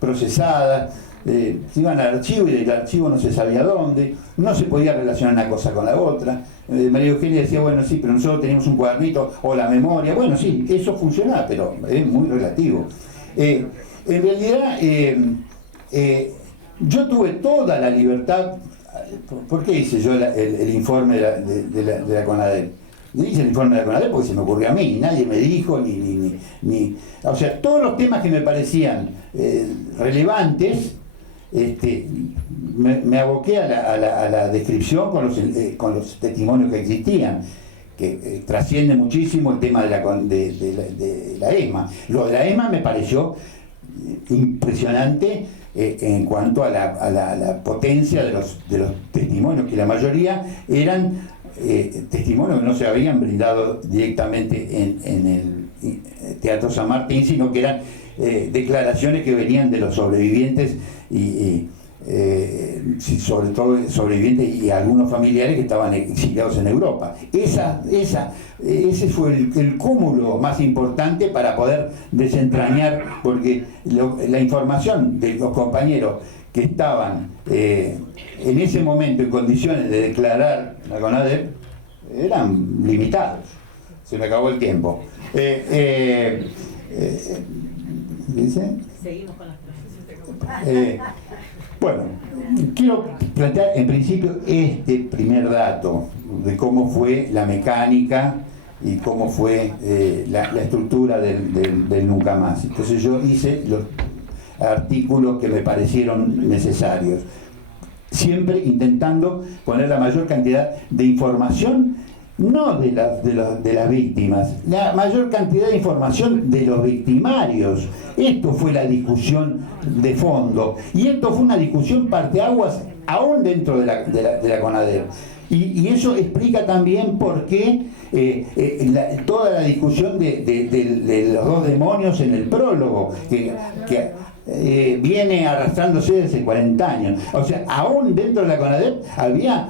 procesada. Se iban al archivo y del archivo no se sabía dónde, no se podía relacionar una cosa con la otra. María Eugenia decía, bueno, sí, pero nosotros teníamos un cuadernito o la memoria. Bueno, sí, eso funcionaba, pero es muy relativo. En realidad, yo tuve toda la libertad. ¿Por qué hice yo el informe de la CONADEP? Hice el informe de la CONADEP porque se me ocurrió a mí, nadie me dijo, o sea, todos los temas que me parecían relevantes, me aboqué a la descripción con los testimonios que existían, que trasciende muchísimo el tema de la ESMA. Lo de la ESMA me pareció impresionante en cuanto a la potencia de los testimonios, que la mayoría eran testimonios que no se habían brindado directamente en el Teatro San Martín, sino que eran declaraciones que venían de los sobrevivientes y sobre todo sobrevivientes y algunos familiares que estaban exiliados en Europa. Ese fue el cúmulo más importante para poder desentrañar, porque la información de los compañeros que estaban en ese momento en condiciones de declarar la CONADEP eran limitados. Se me acabó el tiempo. ¿Dice? Seguimos con las preguntas. Bueno, quiero plantear en principio este primer dato de cómo fue la mecánica y cómo fue la estructura del Nunca Más. Entonces yo hice los artículos que me parecieron necesarios, siempre intentando poner la mayor cantidad de información, no de las víctimas, la mayor cantidad de información de los victimarios. Esto fue la discusión de fondo, y esto fue una discusión parteaguas aún dentro de la CONADEP. Y eso explica también por qué toda la discusión de los dos demonios en el prólogo, que viene arrastrándose desde 40 años. O sea, aún dentro de la CONADEP había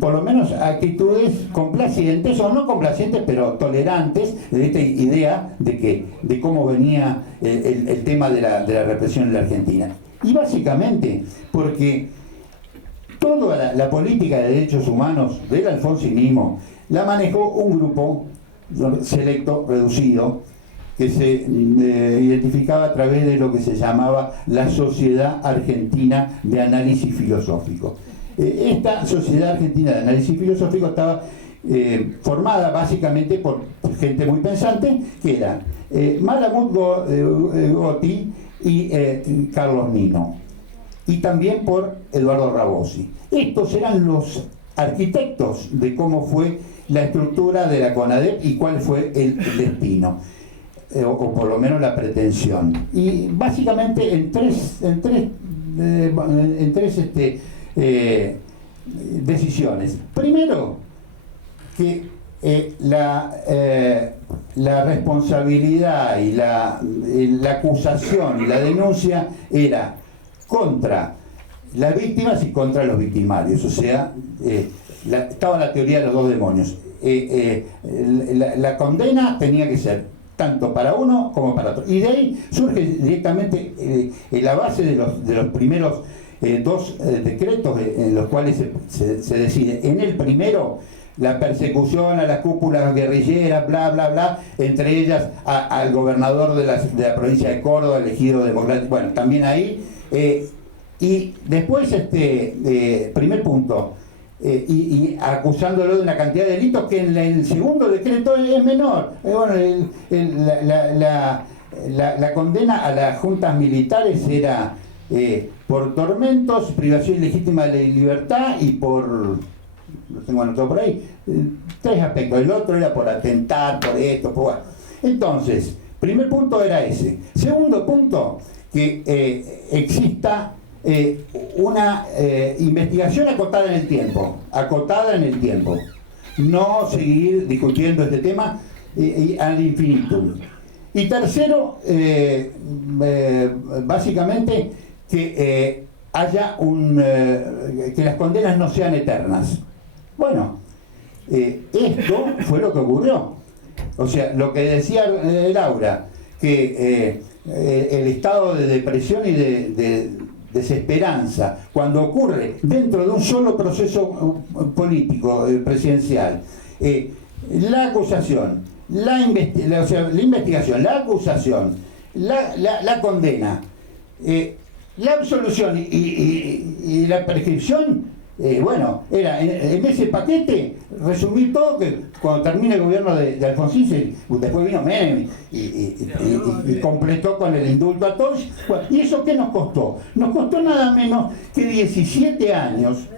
por lo menos actitudes complacientes, o no complacientes, pero tolerantes, de esta idea de cómo venía el tema de la represión en la Argentina. Y básicamente porque toda la política de derechos humanos del alfonsinismo la manejó un grupo selecto, reducido, que se identificaba a través de lo que se llamaba la Sociedad Argentina de Análisis Filosófico. Esta Sociedad Argentina de Análisis Filosófico estaba formada básicamente por gente muy pensante, que eran Malamud Gotti y Carlos Nino, y también por Eduardo Rabosi. Estos eran los arquitectos de cómo fue la estructura de la CONADEP y cuál fue el destino, o por lo menos la pretensión. Y básicamente en tres decisiones. Primero, que la responsabilidad y la acusación y la denuncia era contra las víctimas y contra los victimarios, o sea, estaba la teoría de los dos demonios. La condena tenía que ser tanto para uno como para otro, y de ahí surge directamente la base de los primeros dos decretos en los cuales se decide. En el primero, la persecución a las cúpulas guerrilleras, bla, bla, bla, entre ellas al gobernador de la provincia de Córdoba, elegido democrático, bueno, también ahí. Y después, primer punto, y acusándolo de una cantidad de delitos que en el segundo decreto es menor. Bueno, la condena a las juntas militares era por tormentos, privación ilegítima de libertad y por, lo tengo anotado por ahí, tres aspectos. El otro era por atentar, por esto, por... Bueno. Entonces, primer punto era ese. Segundo punto, que exista una investigación acotada en el tiempo, no seguir discutiendo este tema ad infinitum. Y tercero, básicamente que haya que las condenas no sean eternas. Bueno, esto fue lo que ocurrió. O sea, lo que decía Laura, que el estado de depresión y de desesperanza, cuando ocurre dentro de un solo proceso político presidencial, la acusación, la investigación, la acusación, la condena, la absolución y la prescripción, bueno, era en ese paquete resumir todo, que cuando termine el gobierno de Alfonsín, después vino Menem y completó con el indulto a todos. Bueno, ¿y eso qué nos costó? Nos costó nada menos que 17 años,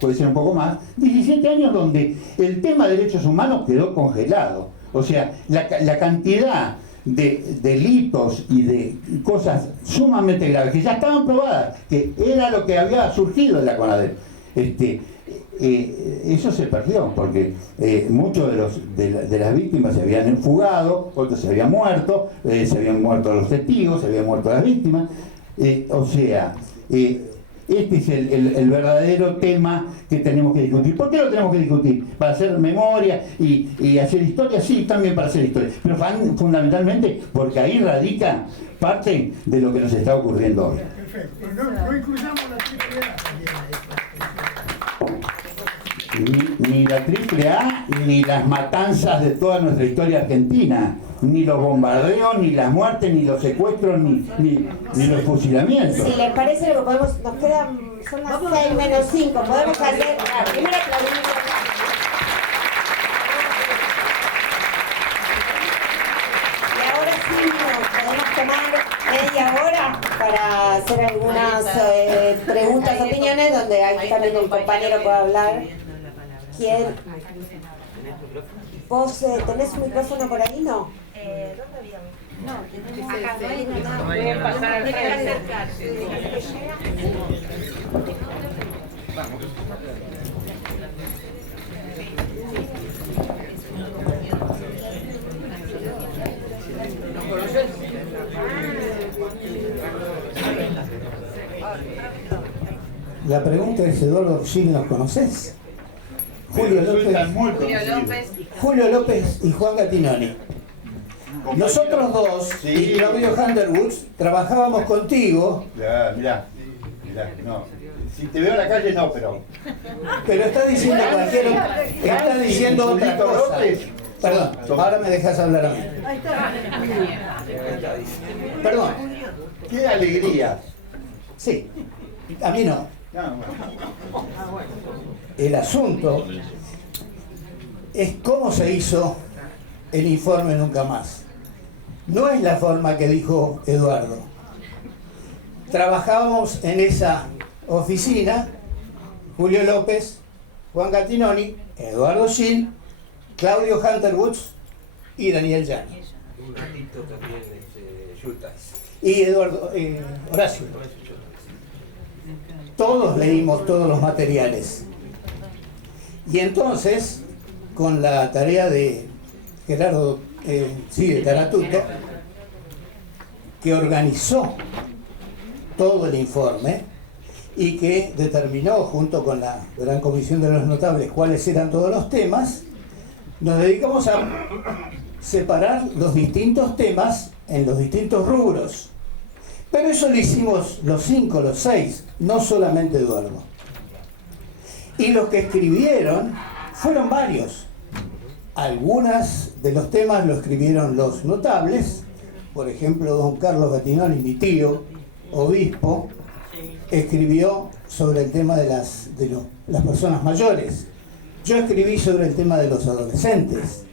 puede ser un poco más, 17 años donde el tema de derechos humanos quedó congelado. O sea, la cantidad de delitos y de cosas sumamente graves que ya estaban probadas, que era lo que había surgido de la CONADEP, eso se perdió porque muchos de las víctimas se habían fugado, otros se habían muerto los testigos, se habían muerto las víctimas. O sea, este es el verdadero tema que tenemos que discutir. ¿Por qué lo tenemos que discutir? ¿Para hacer memoria y hacer historia? Sí, también para hacer historia, pero fundamentalmente porque ahí radica parte de lo que nos está ocurriendo hoy. Perfecto, no incluyamos la AAA. Ni la AAA, ni las matanzas de toda nuestra historia argentina, ni los bombardeos, ni las muertes, ni los secuestros, ni los fusilamientos. Si les parece, lo que podemos, nos quedan, son las 6 menos 5, podemos hacer primero aplaudir. Y ahora sí podemos tomar media hora para hacer algunas preguntas, opiniones, donde ahí también el compañero puede hablar. ¿Quién? ¿Vos tenés un micrófono por ahí? No. ¿Dónde habíamos? No, tenemos acá, No hay no, nada. pasar al frente. Vamos. La pregunta es, Eduardo Gil, ¿nos conoces? Julio López y Juan Gattinoni. Nosotros dos y Claudio Hunterwoods trabajábamos contigo. Mirá, no. Si te veo en la calle no, pero está diciendo está diciendo otra cosa. Perdón, ahora me dejas hablar a mí. Perdón. ¡Qué alegría! Sí, a mí no. El asunto es cómo se hizo el informe Nunca Más. No es la forma que dijo Eduardo. Trabajábamos en esa oficina, Julio López, Juan Gattinoni, Eduardo Gil, Claudio Hunterwoods y Daniel Llani. Y Horacio. Todos leímos todos los materiales. Y entonces, con la tarea de Gerardo de Taratuto, que organizó todo el informe y que determinó junto con la Gran Comisión de los Notables cuáles eran todos los temas, nos dedicamos a separar los distintos temas en los distintos rubros. Pero eso lo hicimos los 5, los 6, no solamente Eduardo. Y los que escribieron fueron varios. Algunos de los temas lo escribieron los notables, por ejemplo, don Carlos Gattinoni, mi tío, obispo, escribió sobre el tema de las personas mayores. Yo escribí sobre el tema de los adolescentes.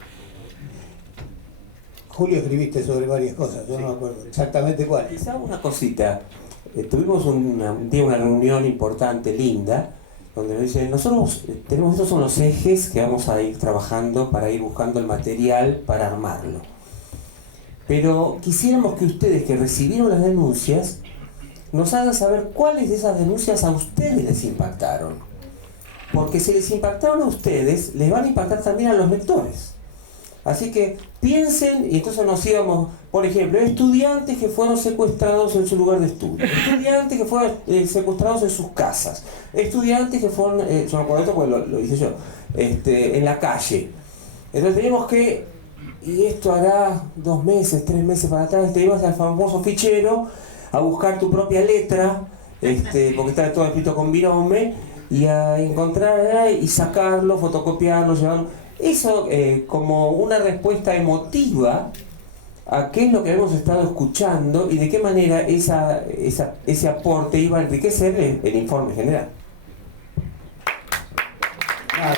Julio, escribiste sobre varias cosas, yo no me acuerdo exactamente cuál. Quizá una cosita. Tuvimos un día una reunión importante, linda, donde nos dicen, nosotros tenemos, estos son los ejes que vamos a ir trabajando para ir buscando el material para armarlo. Pero quisiéramos que ustedes que recibieron las denuncias nos hagan saber cuáles de esas denuncias a ustedes les impactaron. Porque si les impactaron a ustedes, les van a impactar también a los lectores. Así que piensen, y entonces nos íbamos, por ejemplo, estudiantes que fueron secuestrados en su lugar de estudio, estudiantes que fueron secuestrados en sus casas, estudiantes que fueron, yo me acuerdo esto porque lo hice yo, en la calle. Entonces teníamos que, y esto hará 2 meses, 3 meses para atrás, te ibas al famoso fichero a buscar tu propia letra, porque estaba todo escrito con binomio, y a encontrar y sacarlo, fotocopiarlo, llevarlo. Eso como una respuesta emotiva a qué es lo que hemos estado escuchando y de qué manera ese aporte iba a enriquecer el informe general. Nada,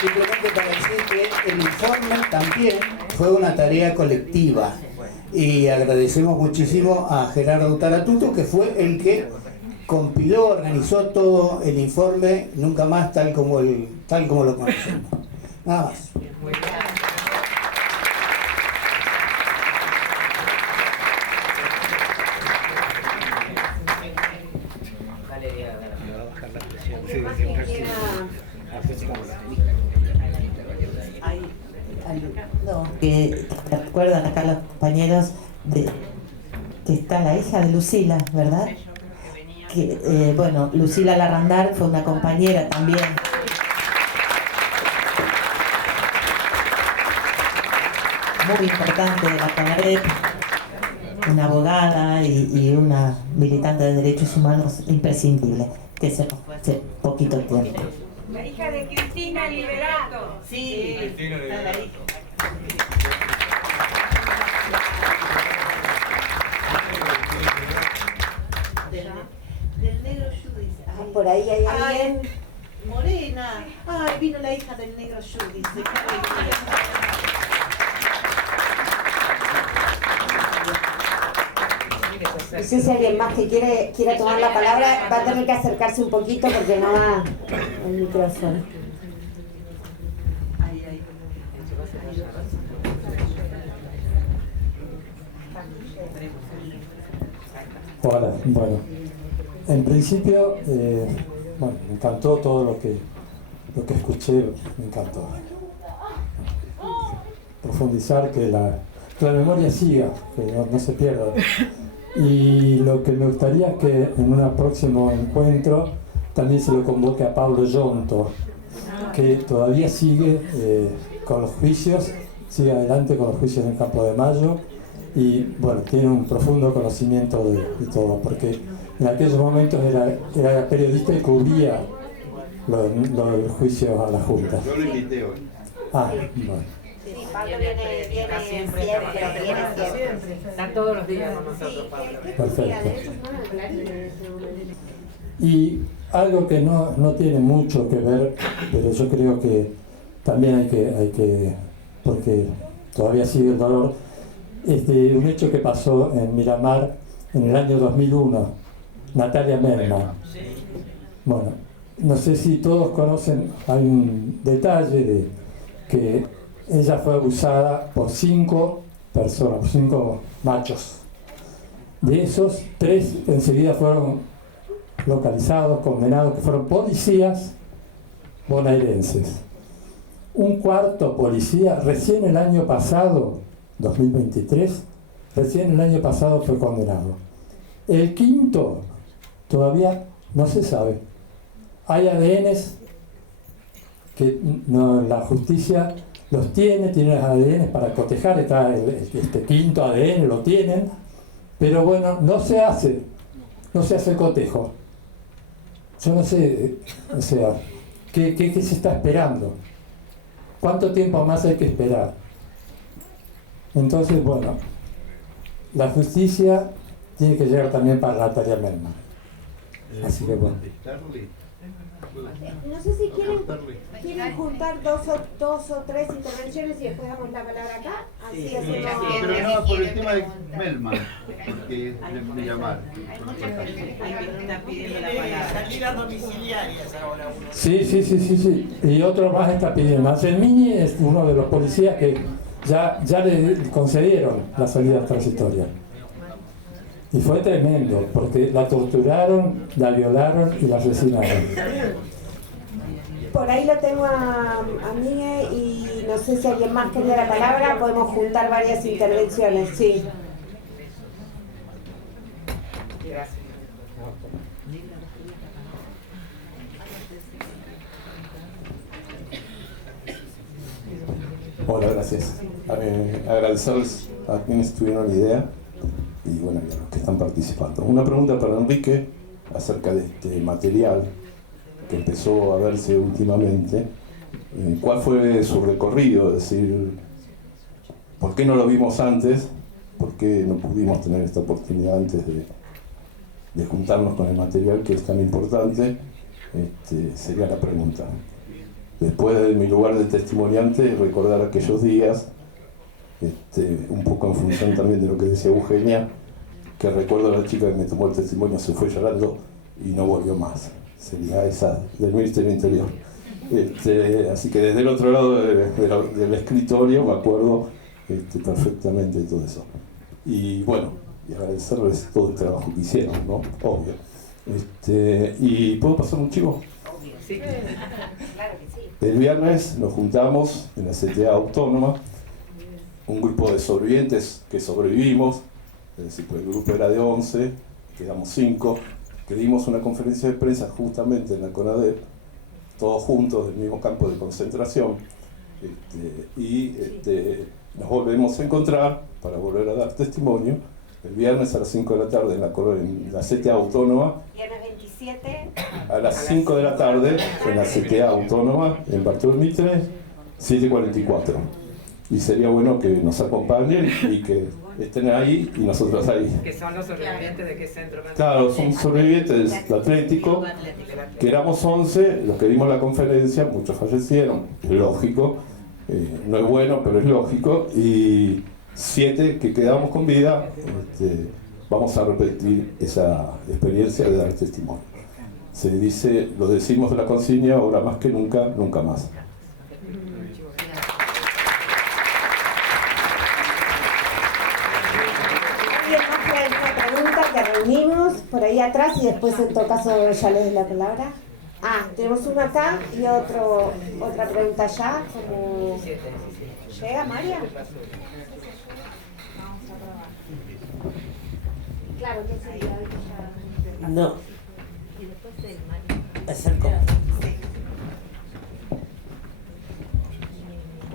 simplemente para decir que el informe también fue una tarea colectiva y agradecemos muchísimo a Gerardo Taratuto, que fue el que compiló, organizó todo el informe Nunca Más tal como lo conocemos. Nada más. Que recuerdan acá los compañeros que está la hija de Lucila, ¿verdad? Que, bueno, Lucila Larrandar fue una compañera también. Muy importante de la CONADEP, una abogada y una militante de derechos humanos imprescindible, que se nos fue hace poquito tiempo. La hija de Cristina Liberato. Sí, Cristina está la hija. Del negro Judith. Ah, por ahí hay alguien. Morena. Ay, vino la hija del negro Judith. No sé si alguien más que quiera tomar la palabra va a tener que acercarse un poquito porque no va el micrófono. Hola, bueno, en principio, bueno, me encantó todo lo que escuché, me encantó. Profundizar, que la memoria siga, que no se pierda. Y lo que me gustaría es que en un próximo encuentro también se lo convoque a Pablo Yonto, que todavía sigue con los juicios, sigue adelante con los juicios en el Campo de Mayo y bueno, tiene un profundo conocimiento de todo, porque en aquellos momentos era periodista y cubría los juicios a la Junta. Yo lo invité hoy. Ah, bueno. Sí, Pablo viene siempre. Está todos los días con nosotros, Pablo. Perfecto. Y algo que no tiene mucho que ver, pero yo creo que también hay que porque todavía sigue el dolor, un hecho que pasó en Miramar en el año 2001, Natalia Merma. Bueno, no sé si todos conocen, hay un detalle de que ella fue abusada por 5 personas, por 5 machos. De esos, 3 enseguida fueron localizados, condenados, que fueron policías bonaerenses. Un cuarto policía, recién el año pasado, 2023, recién el año pasado fue condenado. El quinto todavía no se sabe. Hay ADNs que la justicia los tiene los ADN para cotejar, está este quinto ADN, lo tienen, pero bueno, no se hace el cotejo. Yo no sé, o sea, ¿qué se está esperando? ¿Cuánto tiempo más hay que esperar? Entonces, bueno, la justicia tiene que llegar también para Natalia Merma. Así que bueno. No sé si quieren juntar dos o tres intervenciones y después damos la palabra acá. Así hacemos. Pero no, por el tema de Melma, porque es de llamar. Hay mucha gente que está pidiendo la palabra. Salidas domiciliarias ahora uno. Sí. Y otro más está pidiendo. Anselmini es uno de los policías que ya le concedieron la salida transitoria. Y fue tremendo, porque la torturaron, la violaron y la asesinaron. Por ahí lo tengo a Miguel y no sé si alguien más quería la palabra, podemos juntar varias intervenciones, sí. Gracias. Hola, gracias. Agradecerles a quienes tuvieron la idea y bueno, y a los que están participando. Una pregunta para Enrique acerca de este material que empezó a verse últimamente. ¿Cuál fue su recorrido? Es decir, ¿por qué no lo vimos antes? ¿Por qué no pudimos tener esta oportunidad antes de juntarnos con el material que es tan importante? Sería la pregunta. Después de mi lugar de testimoniante, recordar aquellos días, un poco en función también de lo que decía Eugenia, que recuerdo a la chica que me tomó el testimonio, se fue llorando y no volvió más. Sería esa del Ministerio del Interior. Así que desde el otro lado del escritorio me acuerdo perfectamente de todo eso. Y bueno, y agradecerles todo el trabajo que hicieron, ¿no? Obvio. ¿Y puedo pasar un chivo? Sí, claro que sí. El viernes nos juntamos en la CTA Autónoma, un grupo de sobrevivientes que sobrevivimos, es decir, pues el grupo era de 11, quedamos 5, que dimos una conferencia de prensa justamente en la CONADEP, todos juntos del mismo campo de concentración, nos volvemos a encontrar para volver a dar testimonio el viernes a las 5 de la tarde en la CTA Autónoma. Viernes 27. A las 5 de la tarde en la CTA Autónoma, en Bartolomé Mitre, 7:44. Y sería bueno que nos acompañen y que estén ahí y nosotros ahí. Que son los sobrevivientes de qué centro. Claro, son sobrevivientes del Atlético, que éramos 11, los que dimos la conferencia, muchos fallecieron, es lógico, no es bueno, pero es lógico, y 7 que quedamos con vida, vamos a repetir esa experiencia de dar testimonio. Se dice, lo decimos de la consigna, ahora más que nunca, nunca más. Reunimos por ahí atrás y después en todo caso ya les doy la palabra. Tenemos uno acá y otra pregunta allá. Como... ¿Llega María? Claro que sí. No.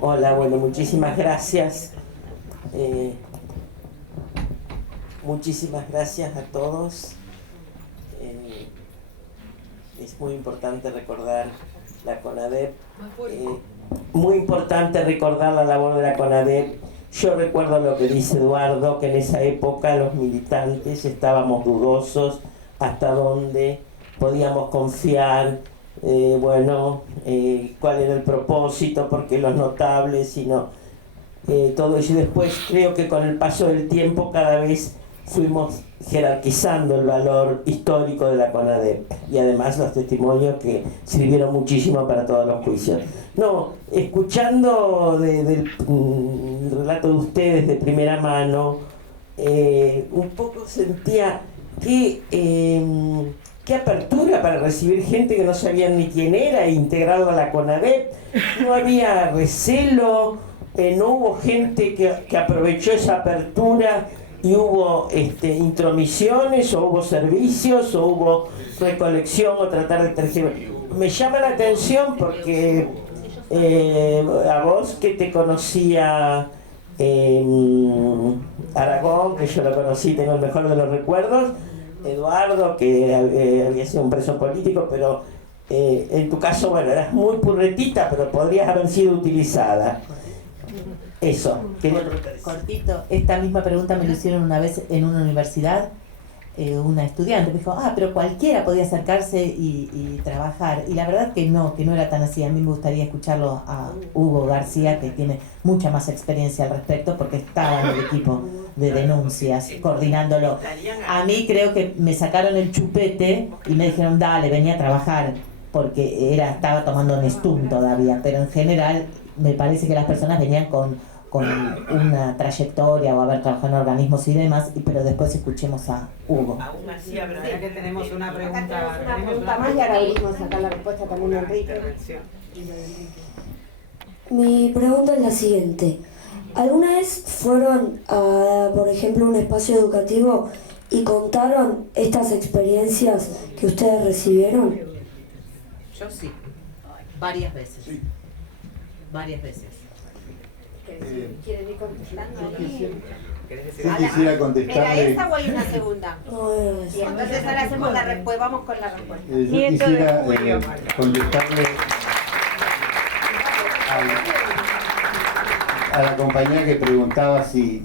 Hola, bueno, muchísimas gracias. Muchísimas gracias a todos. Es muy importante recordar la CONADEP. Muy importante recordar la labor de la CONADEP. Yo recuerdo lo que dice Eduardo, que en esa época los militantes estábamos dudosos hasta dónde podíamos confiar, cuál era el propósito, porque los notables, sino todo eso. Y después creo que con el paso del tiempo cada vez fuimos jerarquizando el valor histórico de la CONADEP y además los testimonios que sirvieron muchísimo para todos los juicios. No, escuchando del relato de ustedes de primera mano, un poco sentía que qué apertura para recibir gente que no sabían ni quién era e integrarlo a la CONADEP. No había recelo, no hubo gente que aprovechó esa apertura y hubo intromisiones, o hubo servicios, o hubo recolección, o tratar de tergiversar. Me llama la atención porque a vos que te conocía Aragón, que yo lo conocí, tengo el mejor de los recuerdos, Eduardo, que había sido un preso político, pero en tu caso, bueno, eras muy purretita, pero podrías haber sido utilizada. Eso. Cortito, esta misma pregunta me lo hicieron una vez en una universidad, una estudiante me dijo, pero cualquiera podía acercarse y trabajar, y la verdad que no era tan así. A mí me gustaría escucharlo a Hugo García, que tiene mucha más experiencia al respecto, porque estaba en el equipo de denuncias, coordinándolo. A mí creo que me sacaron el chupete y me dijeron, dale, venía a trabajar, porque estaba tomando Nestum todavía, pero en general me parece que las personas venían con una trayectoria o haber trabajado en organismos y demás, pero después escuchemos a Hugo. Aún así, pero ya que tenemos una pregunta, más y ahora abrimos acá la respuesta también de Enrique. Mi pregunta es la siguiente. ¿Alguna vez fueron a, por ejemplo, un espacio educativo y contaron estas experiencias que ustedes recibieron? Yo sí, varias veces. Varias veces. ¿Quieren ir contestando? Yo quisiera contestarle. ¿Era esa o hay una segunda? No, era esa. Y entonces ahora hacemos la respuesta, vamos con la respuesta. Yo quisiera contestarle a la compañera que preguntaba si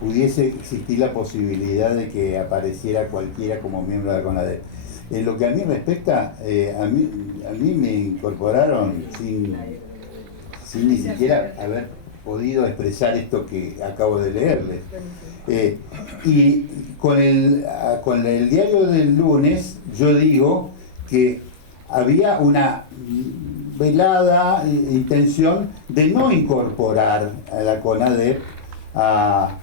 pudiese existir la posibilidad de que apareciera cualquiera como miembro de la CONADEP. En lo que a mí respecta, a mí me incorporaron sin ni siquiera haber podido expresar esto que acabo de leerles. Y con el diario del lunes, yo digo que había una velada intención de no incorporar a la CONADEP a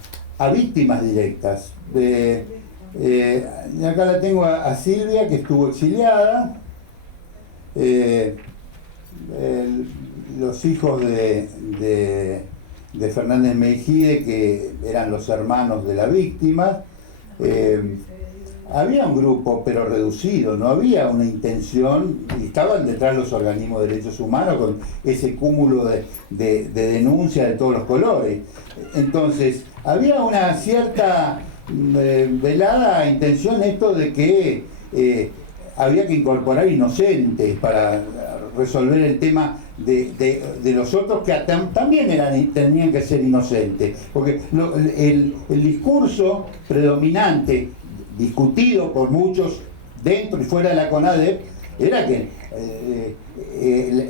víctimas directas. Acá la tengo a Silvia, que estuvo exiliada, los hijos de Fernández Meijide, que eran los hermanos de la víctima. Había un grupo, pero reducido, no había una intención, y estaban detrás los organismos de derechos humanos con ese cúmulo de denuncias de todos los colores. Entonces, había una cierta velada intención esto de que había que incorporar inocentes para resolver el tema de los otros que también tenían que ser inocentes, porque el discurso predominante discutido por muchos dentro y fuera de la CONADEP era que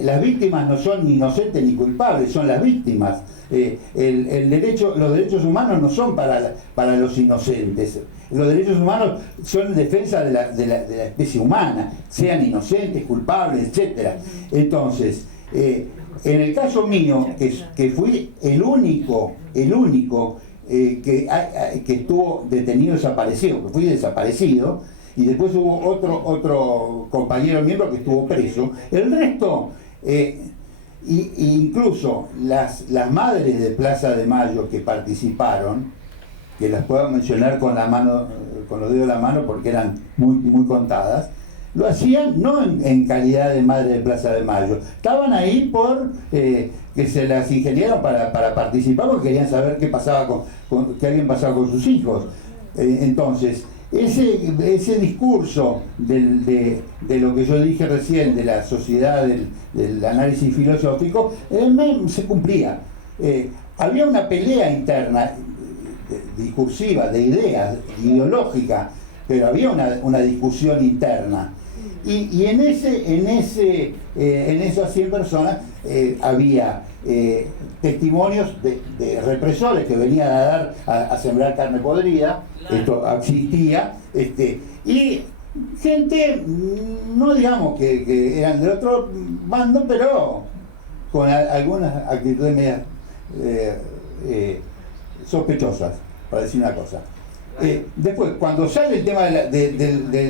las víctimas no son ni inocentes ni culpables, son las víctimas. Los derechos humanos no son para los inocentes. Los derechos humanos son en defensa de la especie humana, sean inocentes, culpables, etc. Entonces, en el caso mío, que fui el único que estuvo detenido, desaparecido, que fui desaparecido, y después hubo otro compañero miembro que estuvo preso. El resto, incluso las madres de Plaza de Mayo que participaron, que las puedo mencionar con la mano, con los dedos de la mano, porque eran muy contadas, lo hacían no en calidad de madre de Plaza de Mayo, estaban ahí por que se las ingeniaron para participar, porque querían saber qué pasaba qué habían pasado con sus hijos. Entonces, ese discurso de lo que yo dije recién, de la sociedad, del análisis filosófico, se cumplía. Había una pelea interna, discursiva, de ideas, ideológica, pero había una discusión interna. Y en esas 100 personas había testimonios de represores que venían a dar a sembrar carne podrida, esto existía, y gente, no digamos que eran del otro bando, pero con algunas actitudes medias sospechosas, para decir una cosa. Después, cuando sale el tema de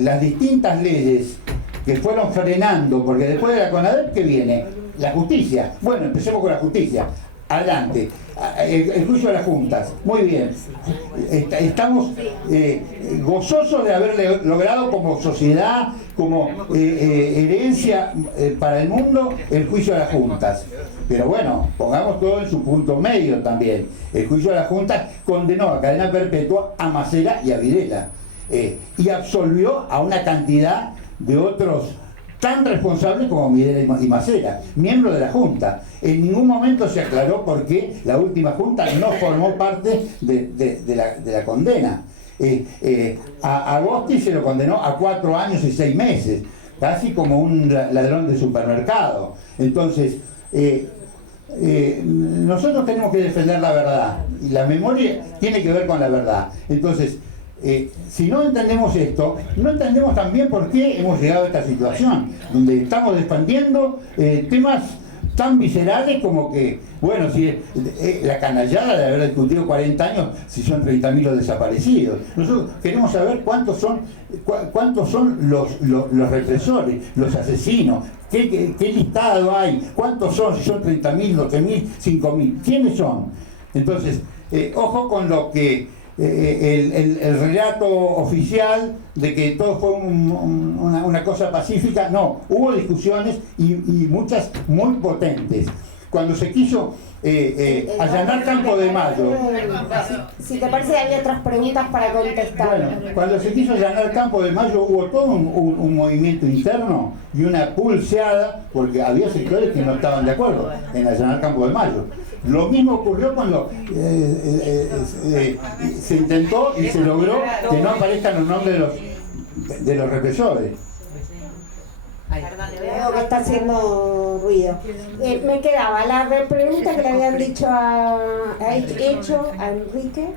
las distintas leyes que fueron frenando, porque después de la CONADEP, ¿qué viene? La justicia. Bueno, empecemos con la justicia. Adelante. El juicio de las juntas. Muy bien. Estamos gozosos de haber logrado como sociedad, como herencia para el mundo, el juicio de las juntas. Pero bueno, pongamos todo en su punto medio también. El juicio de las juntas condenó a cadena perpetua a Macera y a Videla. Y absolvió a una cantidad de otros tan responsables como Videla y Macera, miembros de la Junta. En ningún momento se aclaró por qué la última Junta no formó parte de la condena. A Agosti se lo condenó a 4 años y 6 meses, casi como un ladrón de supermercado. Entonces, nosotros tenemos que defender la verdad, y la memoria tiene que ver con la verdad. Entonces, si no entendemos esto, no entendemos también por qué hemos llegado a esta situación, donde estamos defendiendo temas tan viscerales como que, bueno, si la canallada de haber discutido 40 años, si son 30.000 los desaparecidos. Nosotros queremos saber cuántos son los represores, los asesinos, qué listado hay, cuántos son, si son 30.000, 12.000, 5.000, ¿quiénes son? Entonces, ojo con lo que el relato oficial de que todo fue una cosa pacífica. No, hubo discusiones y muchas muy potentes. Cuando se quiso allanar Campo de Mayo, si te parece, hay otras preguntas para contestar. Bueno, cuando se quiso allanar Campo de Mayo hubo todo un movimiento interno y una pulseada, porque había sectores que no estaban de acuerdo en allanar Campo de Mayo. Lo mismo ocurrió cuando se intentó y se logró que no aparezcan los nombres de los represores. Veo que está haciendo ruido. Me quedaba la pregunta que le habían hecho a Enrique.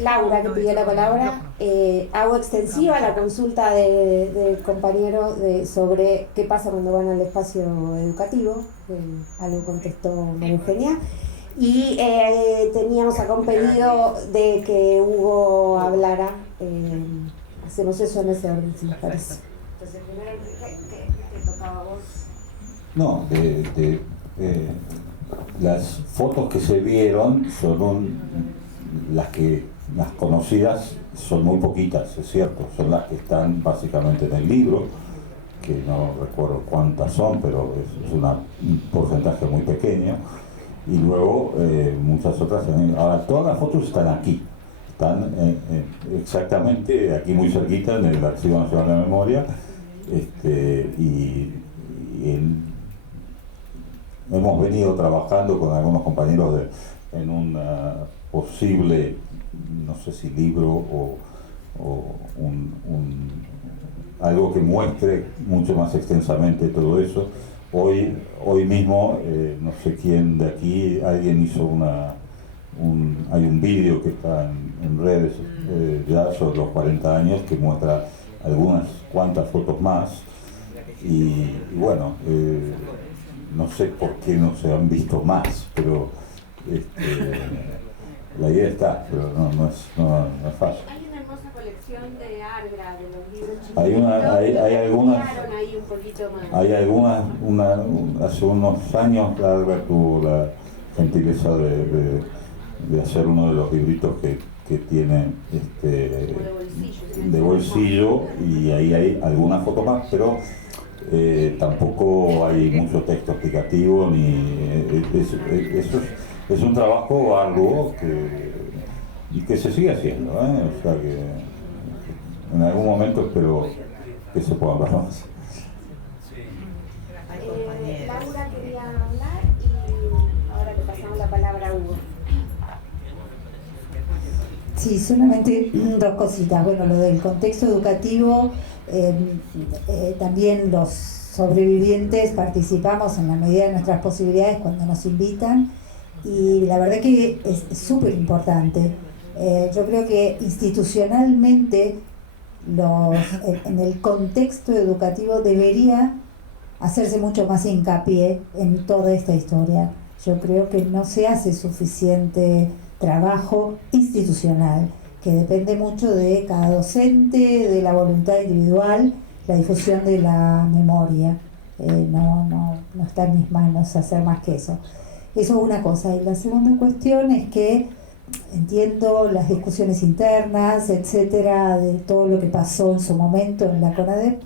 Laura, que pidió la palabra. Hago extensiva la consulta del compañero sobre qué pasa cuando van al espacio educativo. Algo contestó María Eugenia. Y teníamos acá un pedido de que Hugo hablara. Hacemos eso en ese orden, si les parece. Entonces, primero, ¿qué tocaba a vos? No, las fotos que se vieron son las conocidas son muy poquitas, es cierto, son las que están básicamente en el libro, que no recuerdo cuántas son, pero es un porcentaje muy pequeño, y luego muchas otras. Ahora, todas las fotos están aquí, están exactamente aquí muy cerquita en el Archivo Nacional de la Memoria, hemos venido trabajando con algunos compañeros en una posible, no sé si libro o algo que muestre mucho más extensamente todo eso. Hoy mismo, no sé quién de aquí, alguien hizo hay un vídeo que está en redes ya sobre los 40 años que muestra algunas cuantas fotos más y bueno, no sé por qué no se han visto más, pero la idea está, pero no es fácil. Hay una hermosa colección de Argra, de los libros chiquitos. Hay algunas, ahí un poquito más. hay algunas, hace unos años Argra tuvo gentileza de hacer uno de los libritos que tiene de bolsillo, y ahí hay algunas fotos más, pero tampoco hay mucho texto explicativo, es un trabajo arduo que se sigue haciendo, o sea que en algún momento espero que se pueda hablar más. Laura quería hablar y ahora le pasamos la palabra a Hugo. Sí, solamente dos cositas. Bueno, lo del contexto educativo, también los sobrevivientes participamos en la medida de nuestras posibilidades cuando nos invitan, y la verdad que es súper importante. Yo creo que institucionalmente en el contexto educativo debería hacerse mucho más hincapié en toda esta historia. Yo creo que no se hace suficiente trabajo institucional, que depende mucho de cada docente, de la voluntad individual, la difusión de la memoria. No está en mis manos hacer más que eso. Eso es una cosa. Y la segunda cuestión es que entiendo las discusiones internas, etcétera, de todo lo que pasó en su momento en la CONADEP,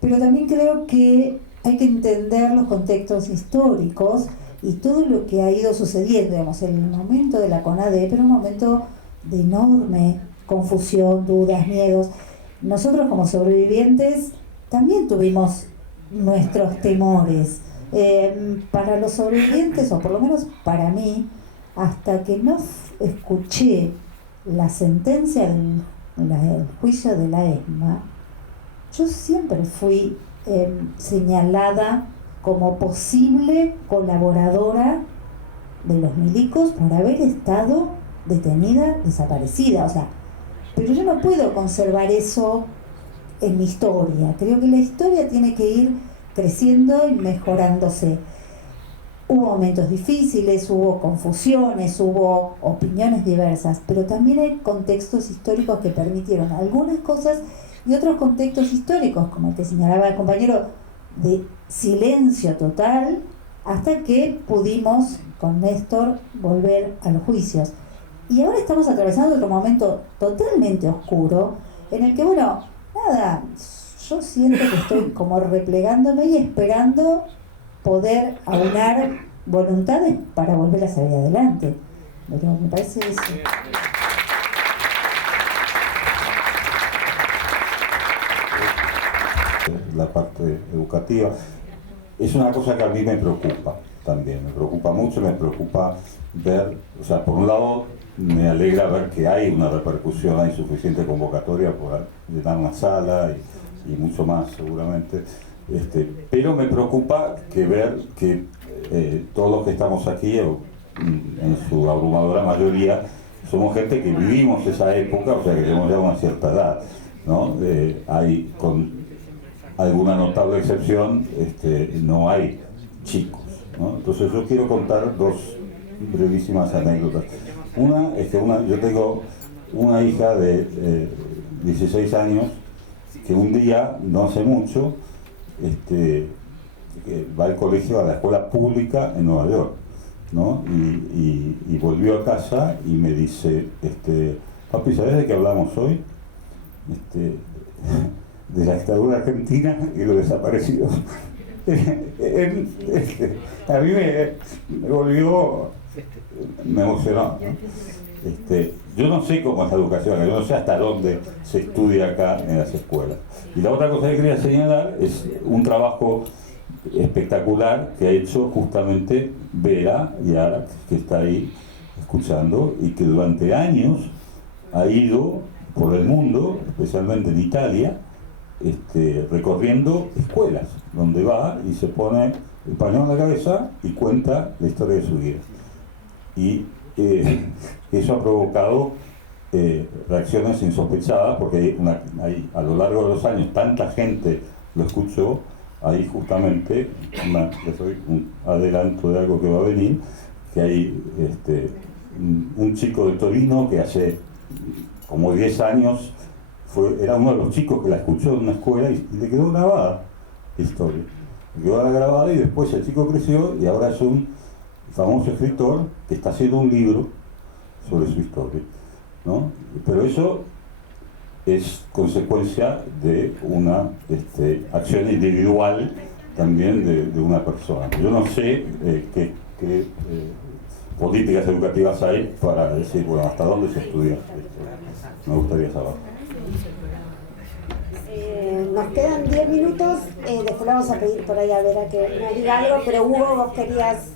pero también creo que hay que entender los contextos históricos y todo lo que ha ido sucediendo. Digamos, el momento de la CONADEP era un momento de enorme confusión, dudas, miedos. Nosotros como sobrevivientes también tuvimos nuestros temores. Para los sobrevivientes, o por lo menos para mí, hasta que no escuché la sentencia del juicio de la ESMA, yo siempre fui señalada como posible colaboradora de los milicos por haber estado detenida, desaparecida. O sea, pero yo no puedo conservar eso en mi historia. Creo que la historia tiene que ir creciendo y mejorándose. Hubo momentos difíciles, hubo confusiones, hubo opiniones diversas, pero también hay contextos históricos que permitieron algunas cosas y otros contextos históricos, como el que señalaba el compañero, de silencio total, hasta que pudimos con Néstor volver a los juicios. Y ahora estamos atravesando otro momento totalmente oscuro, en el que, bueno, nada, yo siento que estoy como replegándome y esperando poder aunar voluntades para volver a salir adelante. Pero me parece eso. La parte educativa es una cosa que a mí me preocupa también, me preocupa mucho, me preocupa ver, o sea, por un lado me alegra ver que hay una repercusión, hay suficiente convocatoria para llenar una sala y mucho más seguramente, pero me preocupa ver que todos los que estamos aquí, en su abrumadora mayoría, somos gente que vivimos esa época, o sea que tenemos ya una cierta edad, ¿no? Hay, con alguna notable excepción, no hay chicos, ¿no? Entonces yo quiero contar dos brevísimas anécdotas. Una es que yo tengo una hija de 16 años que un día, no hace mucho, va al colegio, a la escuela pública en Nueva York, ¿no? Y volvió a casa y me dice, papi, ¿sabes de qué hablamos hoy? De la dictadura argentina y los desaparecidos. A mí me volvió, me emocionó, ¿no? Yo no sé cómo es la educación, yo no sé hasta dónde se estudia acá en las escuelas. Y la otra cosa que quería señalar es un trabajo espectacular que ha hecho justamente Vera Yara, que está ahí escuchando, y que durante años ha ido por el mundo, especialmente en Italia, recorriendo escuelas, donde va y se pone el pañuelo en la cabeza y cuenta la historia de su vida. Y eso ha provocado reacciones insospechadas, porque hay, a lo largo de los años, tanta gente lo escuchó. Ahí justamente, les doy un adelanto de algo que va a venir, que hay un chico de Torino que hace como 10 años era uno de los chicos que la escuchó en una escuela y le quedó grabada la historia. Le quedó grabada y después el chico creció y ahora es un famoso escritor que está haciendo un libro sobre su historia, ¿no? Pero eso es consecuencia de una acción individual también de una persona. Yo no sé qué políticas educativas hay para decir, bueno, hasta dónde se estudia esto. Me gustaría saber. Nos quedan 10 minutos, después le vamos a pedir por ahí a Vera que nos diga algo, pero Hugo, vos querías,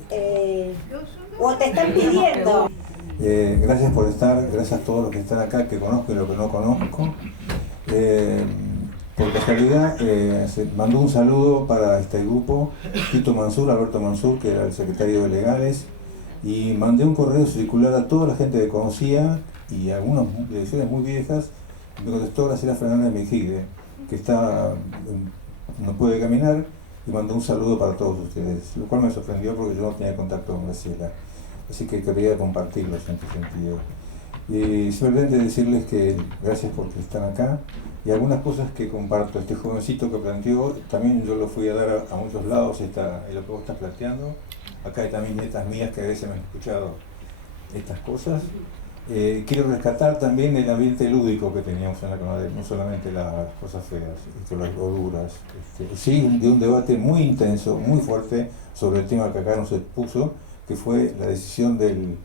o te están pidiendo. Gracias por estar, gracias a todos los que están acá, que conozco y los que no conozco. Por casualidad, se mandó un saludo para este grupo, Tito Mansur, Alberto Mansur, que era el secretario de Legales, y mandé un correo circular a toda la gente que conocía y a algunas direcciones muy viejas. Me contestó Graciela Fernández Mejide, que no puede caminar, y mandó un saludo para todos ustedes, lo cual me sorprendió porque yo no tenía contacto con Graciela. Así que quería compartirlos en este sentido. Y simplemente decirles que gracias porque están acá, y algunas cosas que comparto. Este jovencito que planteó, también yo lo fui a dar a muchos lados, lo que vos estás planteando. Acá hay también nietas mías que a veces me han escuchado estas cosas. Quiero rescatar también el ambiente lúdico que teníamos en la CONADEP, no solamente las cosas feas, las gorduras. Sí, de un debate muy intenso, muy fuerte sobre el tema que acá no se puso, que fue la decisión del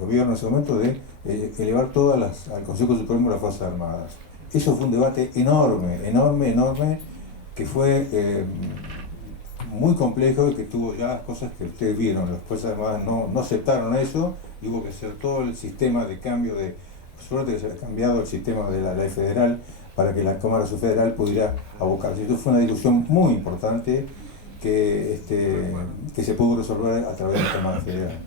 gobierno en ese momento de elevar todas al Consejo Supremo de las Fuerzas Armadas. Eso fue un debate enorme, que fue muy complejo y que tuvo ya las cosas que ustedes vieron. Las Fuerzas Armadas no aceptaron eso y hubo que hacer todo el sistema de cambio suerte que se ha cambiado el sistema de la ley federal para que la Cámara Subfederal pudiera abocarse. Esto fue una discusión muy importante que se pudo resolver a través de la Cámara Federal.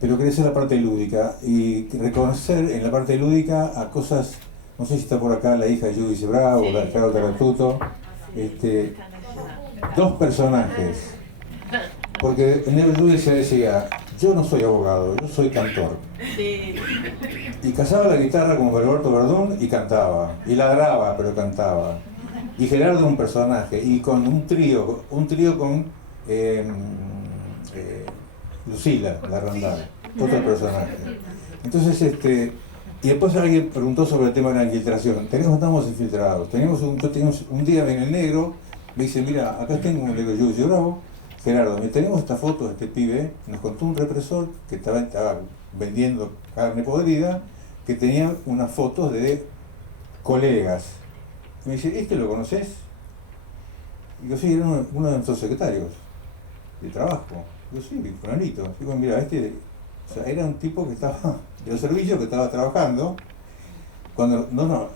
Pero quería hacer la parte lúdica y reconocer en la parte lúdica a cosas, no sé si está por acá la hija de Judice Bravo, la de Carol Taratuto, dos personajes, porque en el Judice se decía, yo no soy abogado, yo soy cantor. Sí. Y cazaba la guitarra como Roberto Verdún y cantaba, y ladraba pero cantaba. Y Gerardo un personaje, y con un trío con Lucila, la Randall, otro personaje. Entonces, y después alguien preguntó sobre el tema de la infiltración. Estamos infiltrados. Tenemos un día en el negro, me dice, mira, acá tengo un negro Judice Bravo, Gerardo, tenemos esta foto de este pibe, nos contó un represor que estaba vendiendo carne podrida, que tenía unas fotos de colegas. Me dice, ¿este lo conoces? Y yo, sí, era uno de nuestros secretarios de trabajo. Yo, sí, fulanito. Digo, mira, o sea, era un tipo que estaba de los servicios, que estaba trabajando. Cuando nos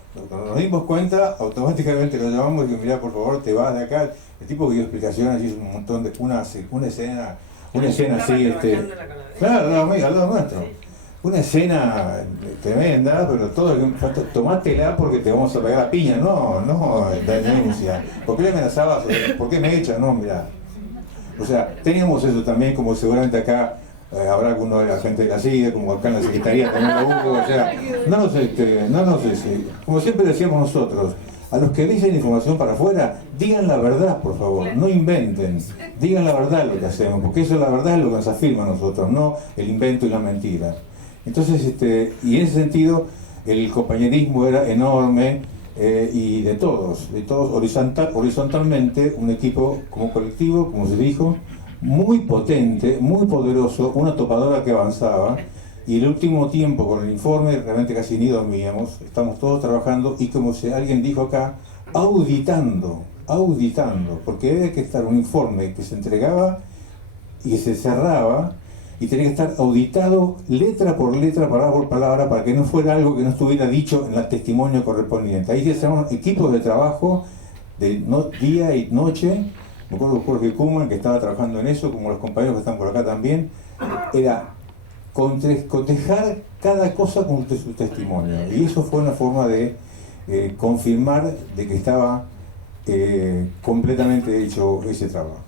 dimos cuenta, automáticamente lo llamamos y dijimos, mira, por favor, te vas de acá. El tipo que dio explicaciones, hizo un montón de, una escena así, claro, al lado nuestro. Una escena tremenda, pero todo tomátela porque te vamos a pegar la piña, no la denuncia. ¿Por qué le amenazabas? ¿Por qué me echan? No, mira. O sea, teníamos eso también, como seguramente acá habrá alguno de la gente de la CIDE, como acá en la Secretaría también lo hubo, o sea, no nos como siempre decíamos nosotros, a los que dicen información para afuera, digan la verdad, por favor, no inventen, digan la verdad lo que hacemos, porque eso la verdad es lo que nos afirma a nosotros, no el invento y la mentira. Entonces, y en ese sentido, el compañerismo era enorme y de todos horizontalmente, un equipo como colectivo, como se dijo, muy potente, muy poderoso, una topadora que avanzaba, y el último tiempo con el informe realmente casi ni dormíamos, estamos todos trabajando y como alguien dijo acá, auditando, porque había que estar un informe que se entregaba y se cerraba, y tenía que estar auditado letra por letra, palabra por palabra, para que no fuera algo que no estuviera dicho en el testimonio correspondiente. Ahí se llamaban equipos de trabajo de día y noche. Me acuerdo de Jorge Kuhlman, que estaba trabajando en eso, como los compañeros que están por acá también. Era cotejar cada cosa con su testimonio. Y eso fue una forma de confirmar de que estaba completamente hecho ese trabajo.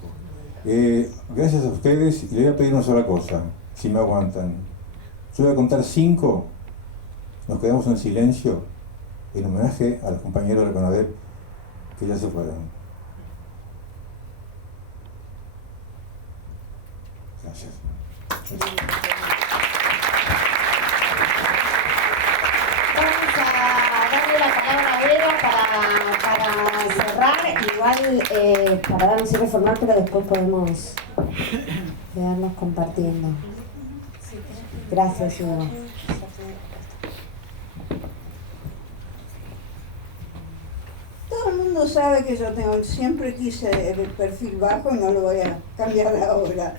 Gracias a ustedes, y le voy a pedir una sola cosa, si me aguantan. Yo voy a contar 5, nos quedamos en silencio, en homenaje a los compañeros de la CONADEP que ya se fueron. Gracias. Vamos a darle la palabra a Vera para cerrar, igual para dar un cierre formal, pero después podemos quedarnos compartiendo. Gracias, Hugo. Todo el mundo sabe que yo siempre quise el perfil bajo y no lo voy a cambiar ahora.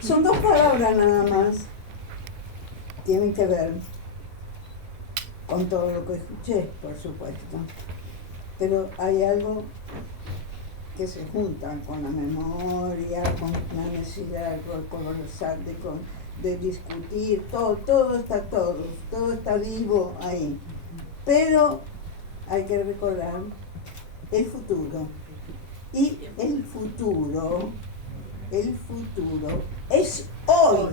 Son 2 palabras nada más. Tienen que ver con todo lo que escuché, por supuesto. Pero hay algo que se junta con la memoria, con la necesidad de conversar, de discutir, todo está vivo ahí. Pero hay que recordar el futuro. Y el futuro es hoy.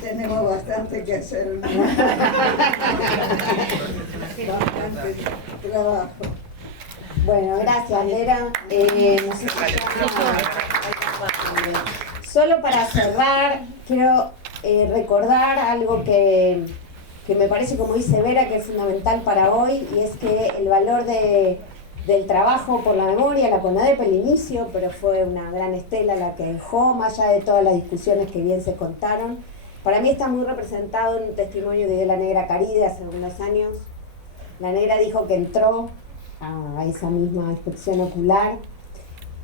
Tenemos bastante que hacer. Bastante trabajo. Bueno, gracias, Vera. No sé si solo para cerrar, quiero recordar algo que me parece, como dice Vera, que es fundamental para hoy, y es que el valor del trabajo por la memoria, la CONADEP, el inicio, pero fue una gran estela la que dejó, más allá de todas las discusiones que bien se contaron. Para mí está muy representado en un testimonio de la Negra Caride hace algunos años. La Negra dijo que entró a esa misma inspección ocular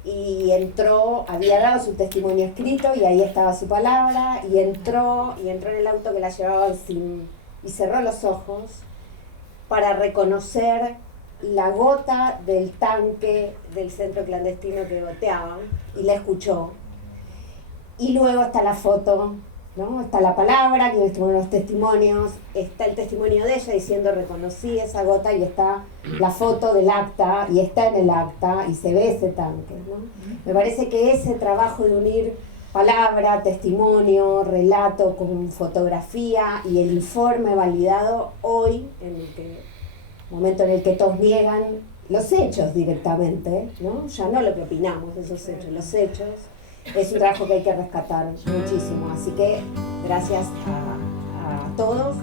y entró, había dado su testimonio escrito y ahí estaba su palabra, y entró en el auto que la llevaban y cerró los ojos para reconocer la gota del tanque del centro clandestino que goteaban, y la escuchó. Y luego está la foto, ¿no? Está la palabra, que son los testimonios, está el testimonio de ella diciendo reconocí esa gota, y está la foto del acta, y está en el acta, y se ve ese tanque, ¿no? Me parece que ese trabajo de unir palabra, testimonio, relato con fotografía y el informe validado hoy, en el momento en el que todos niegan los hechos directamente, ¿no? Ya no lo que opinamos de esos hechos, los hechos. Es un trabajo que hay que rescatar muchísimo, así que gracias a todos.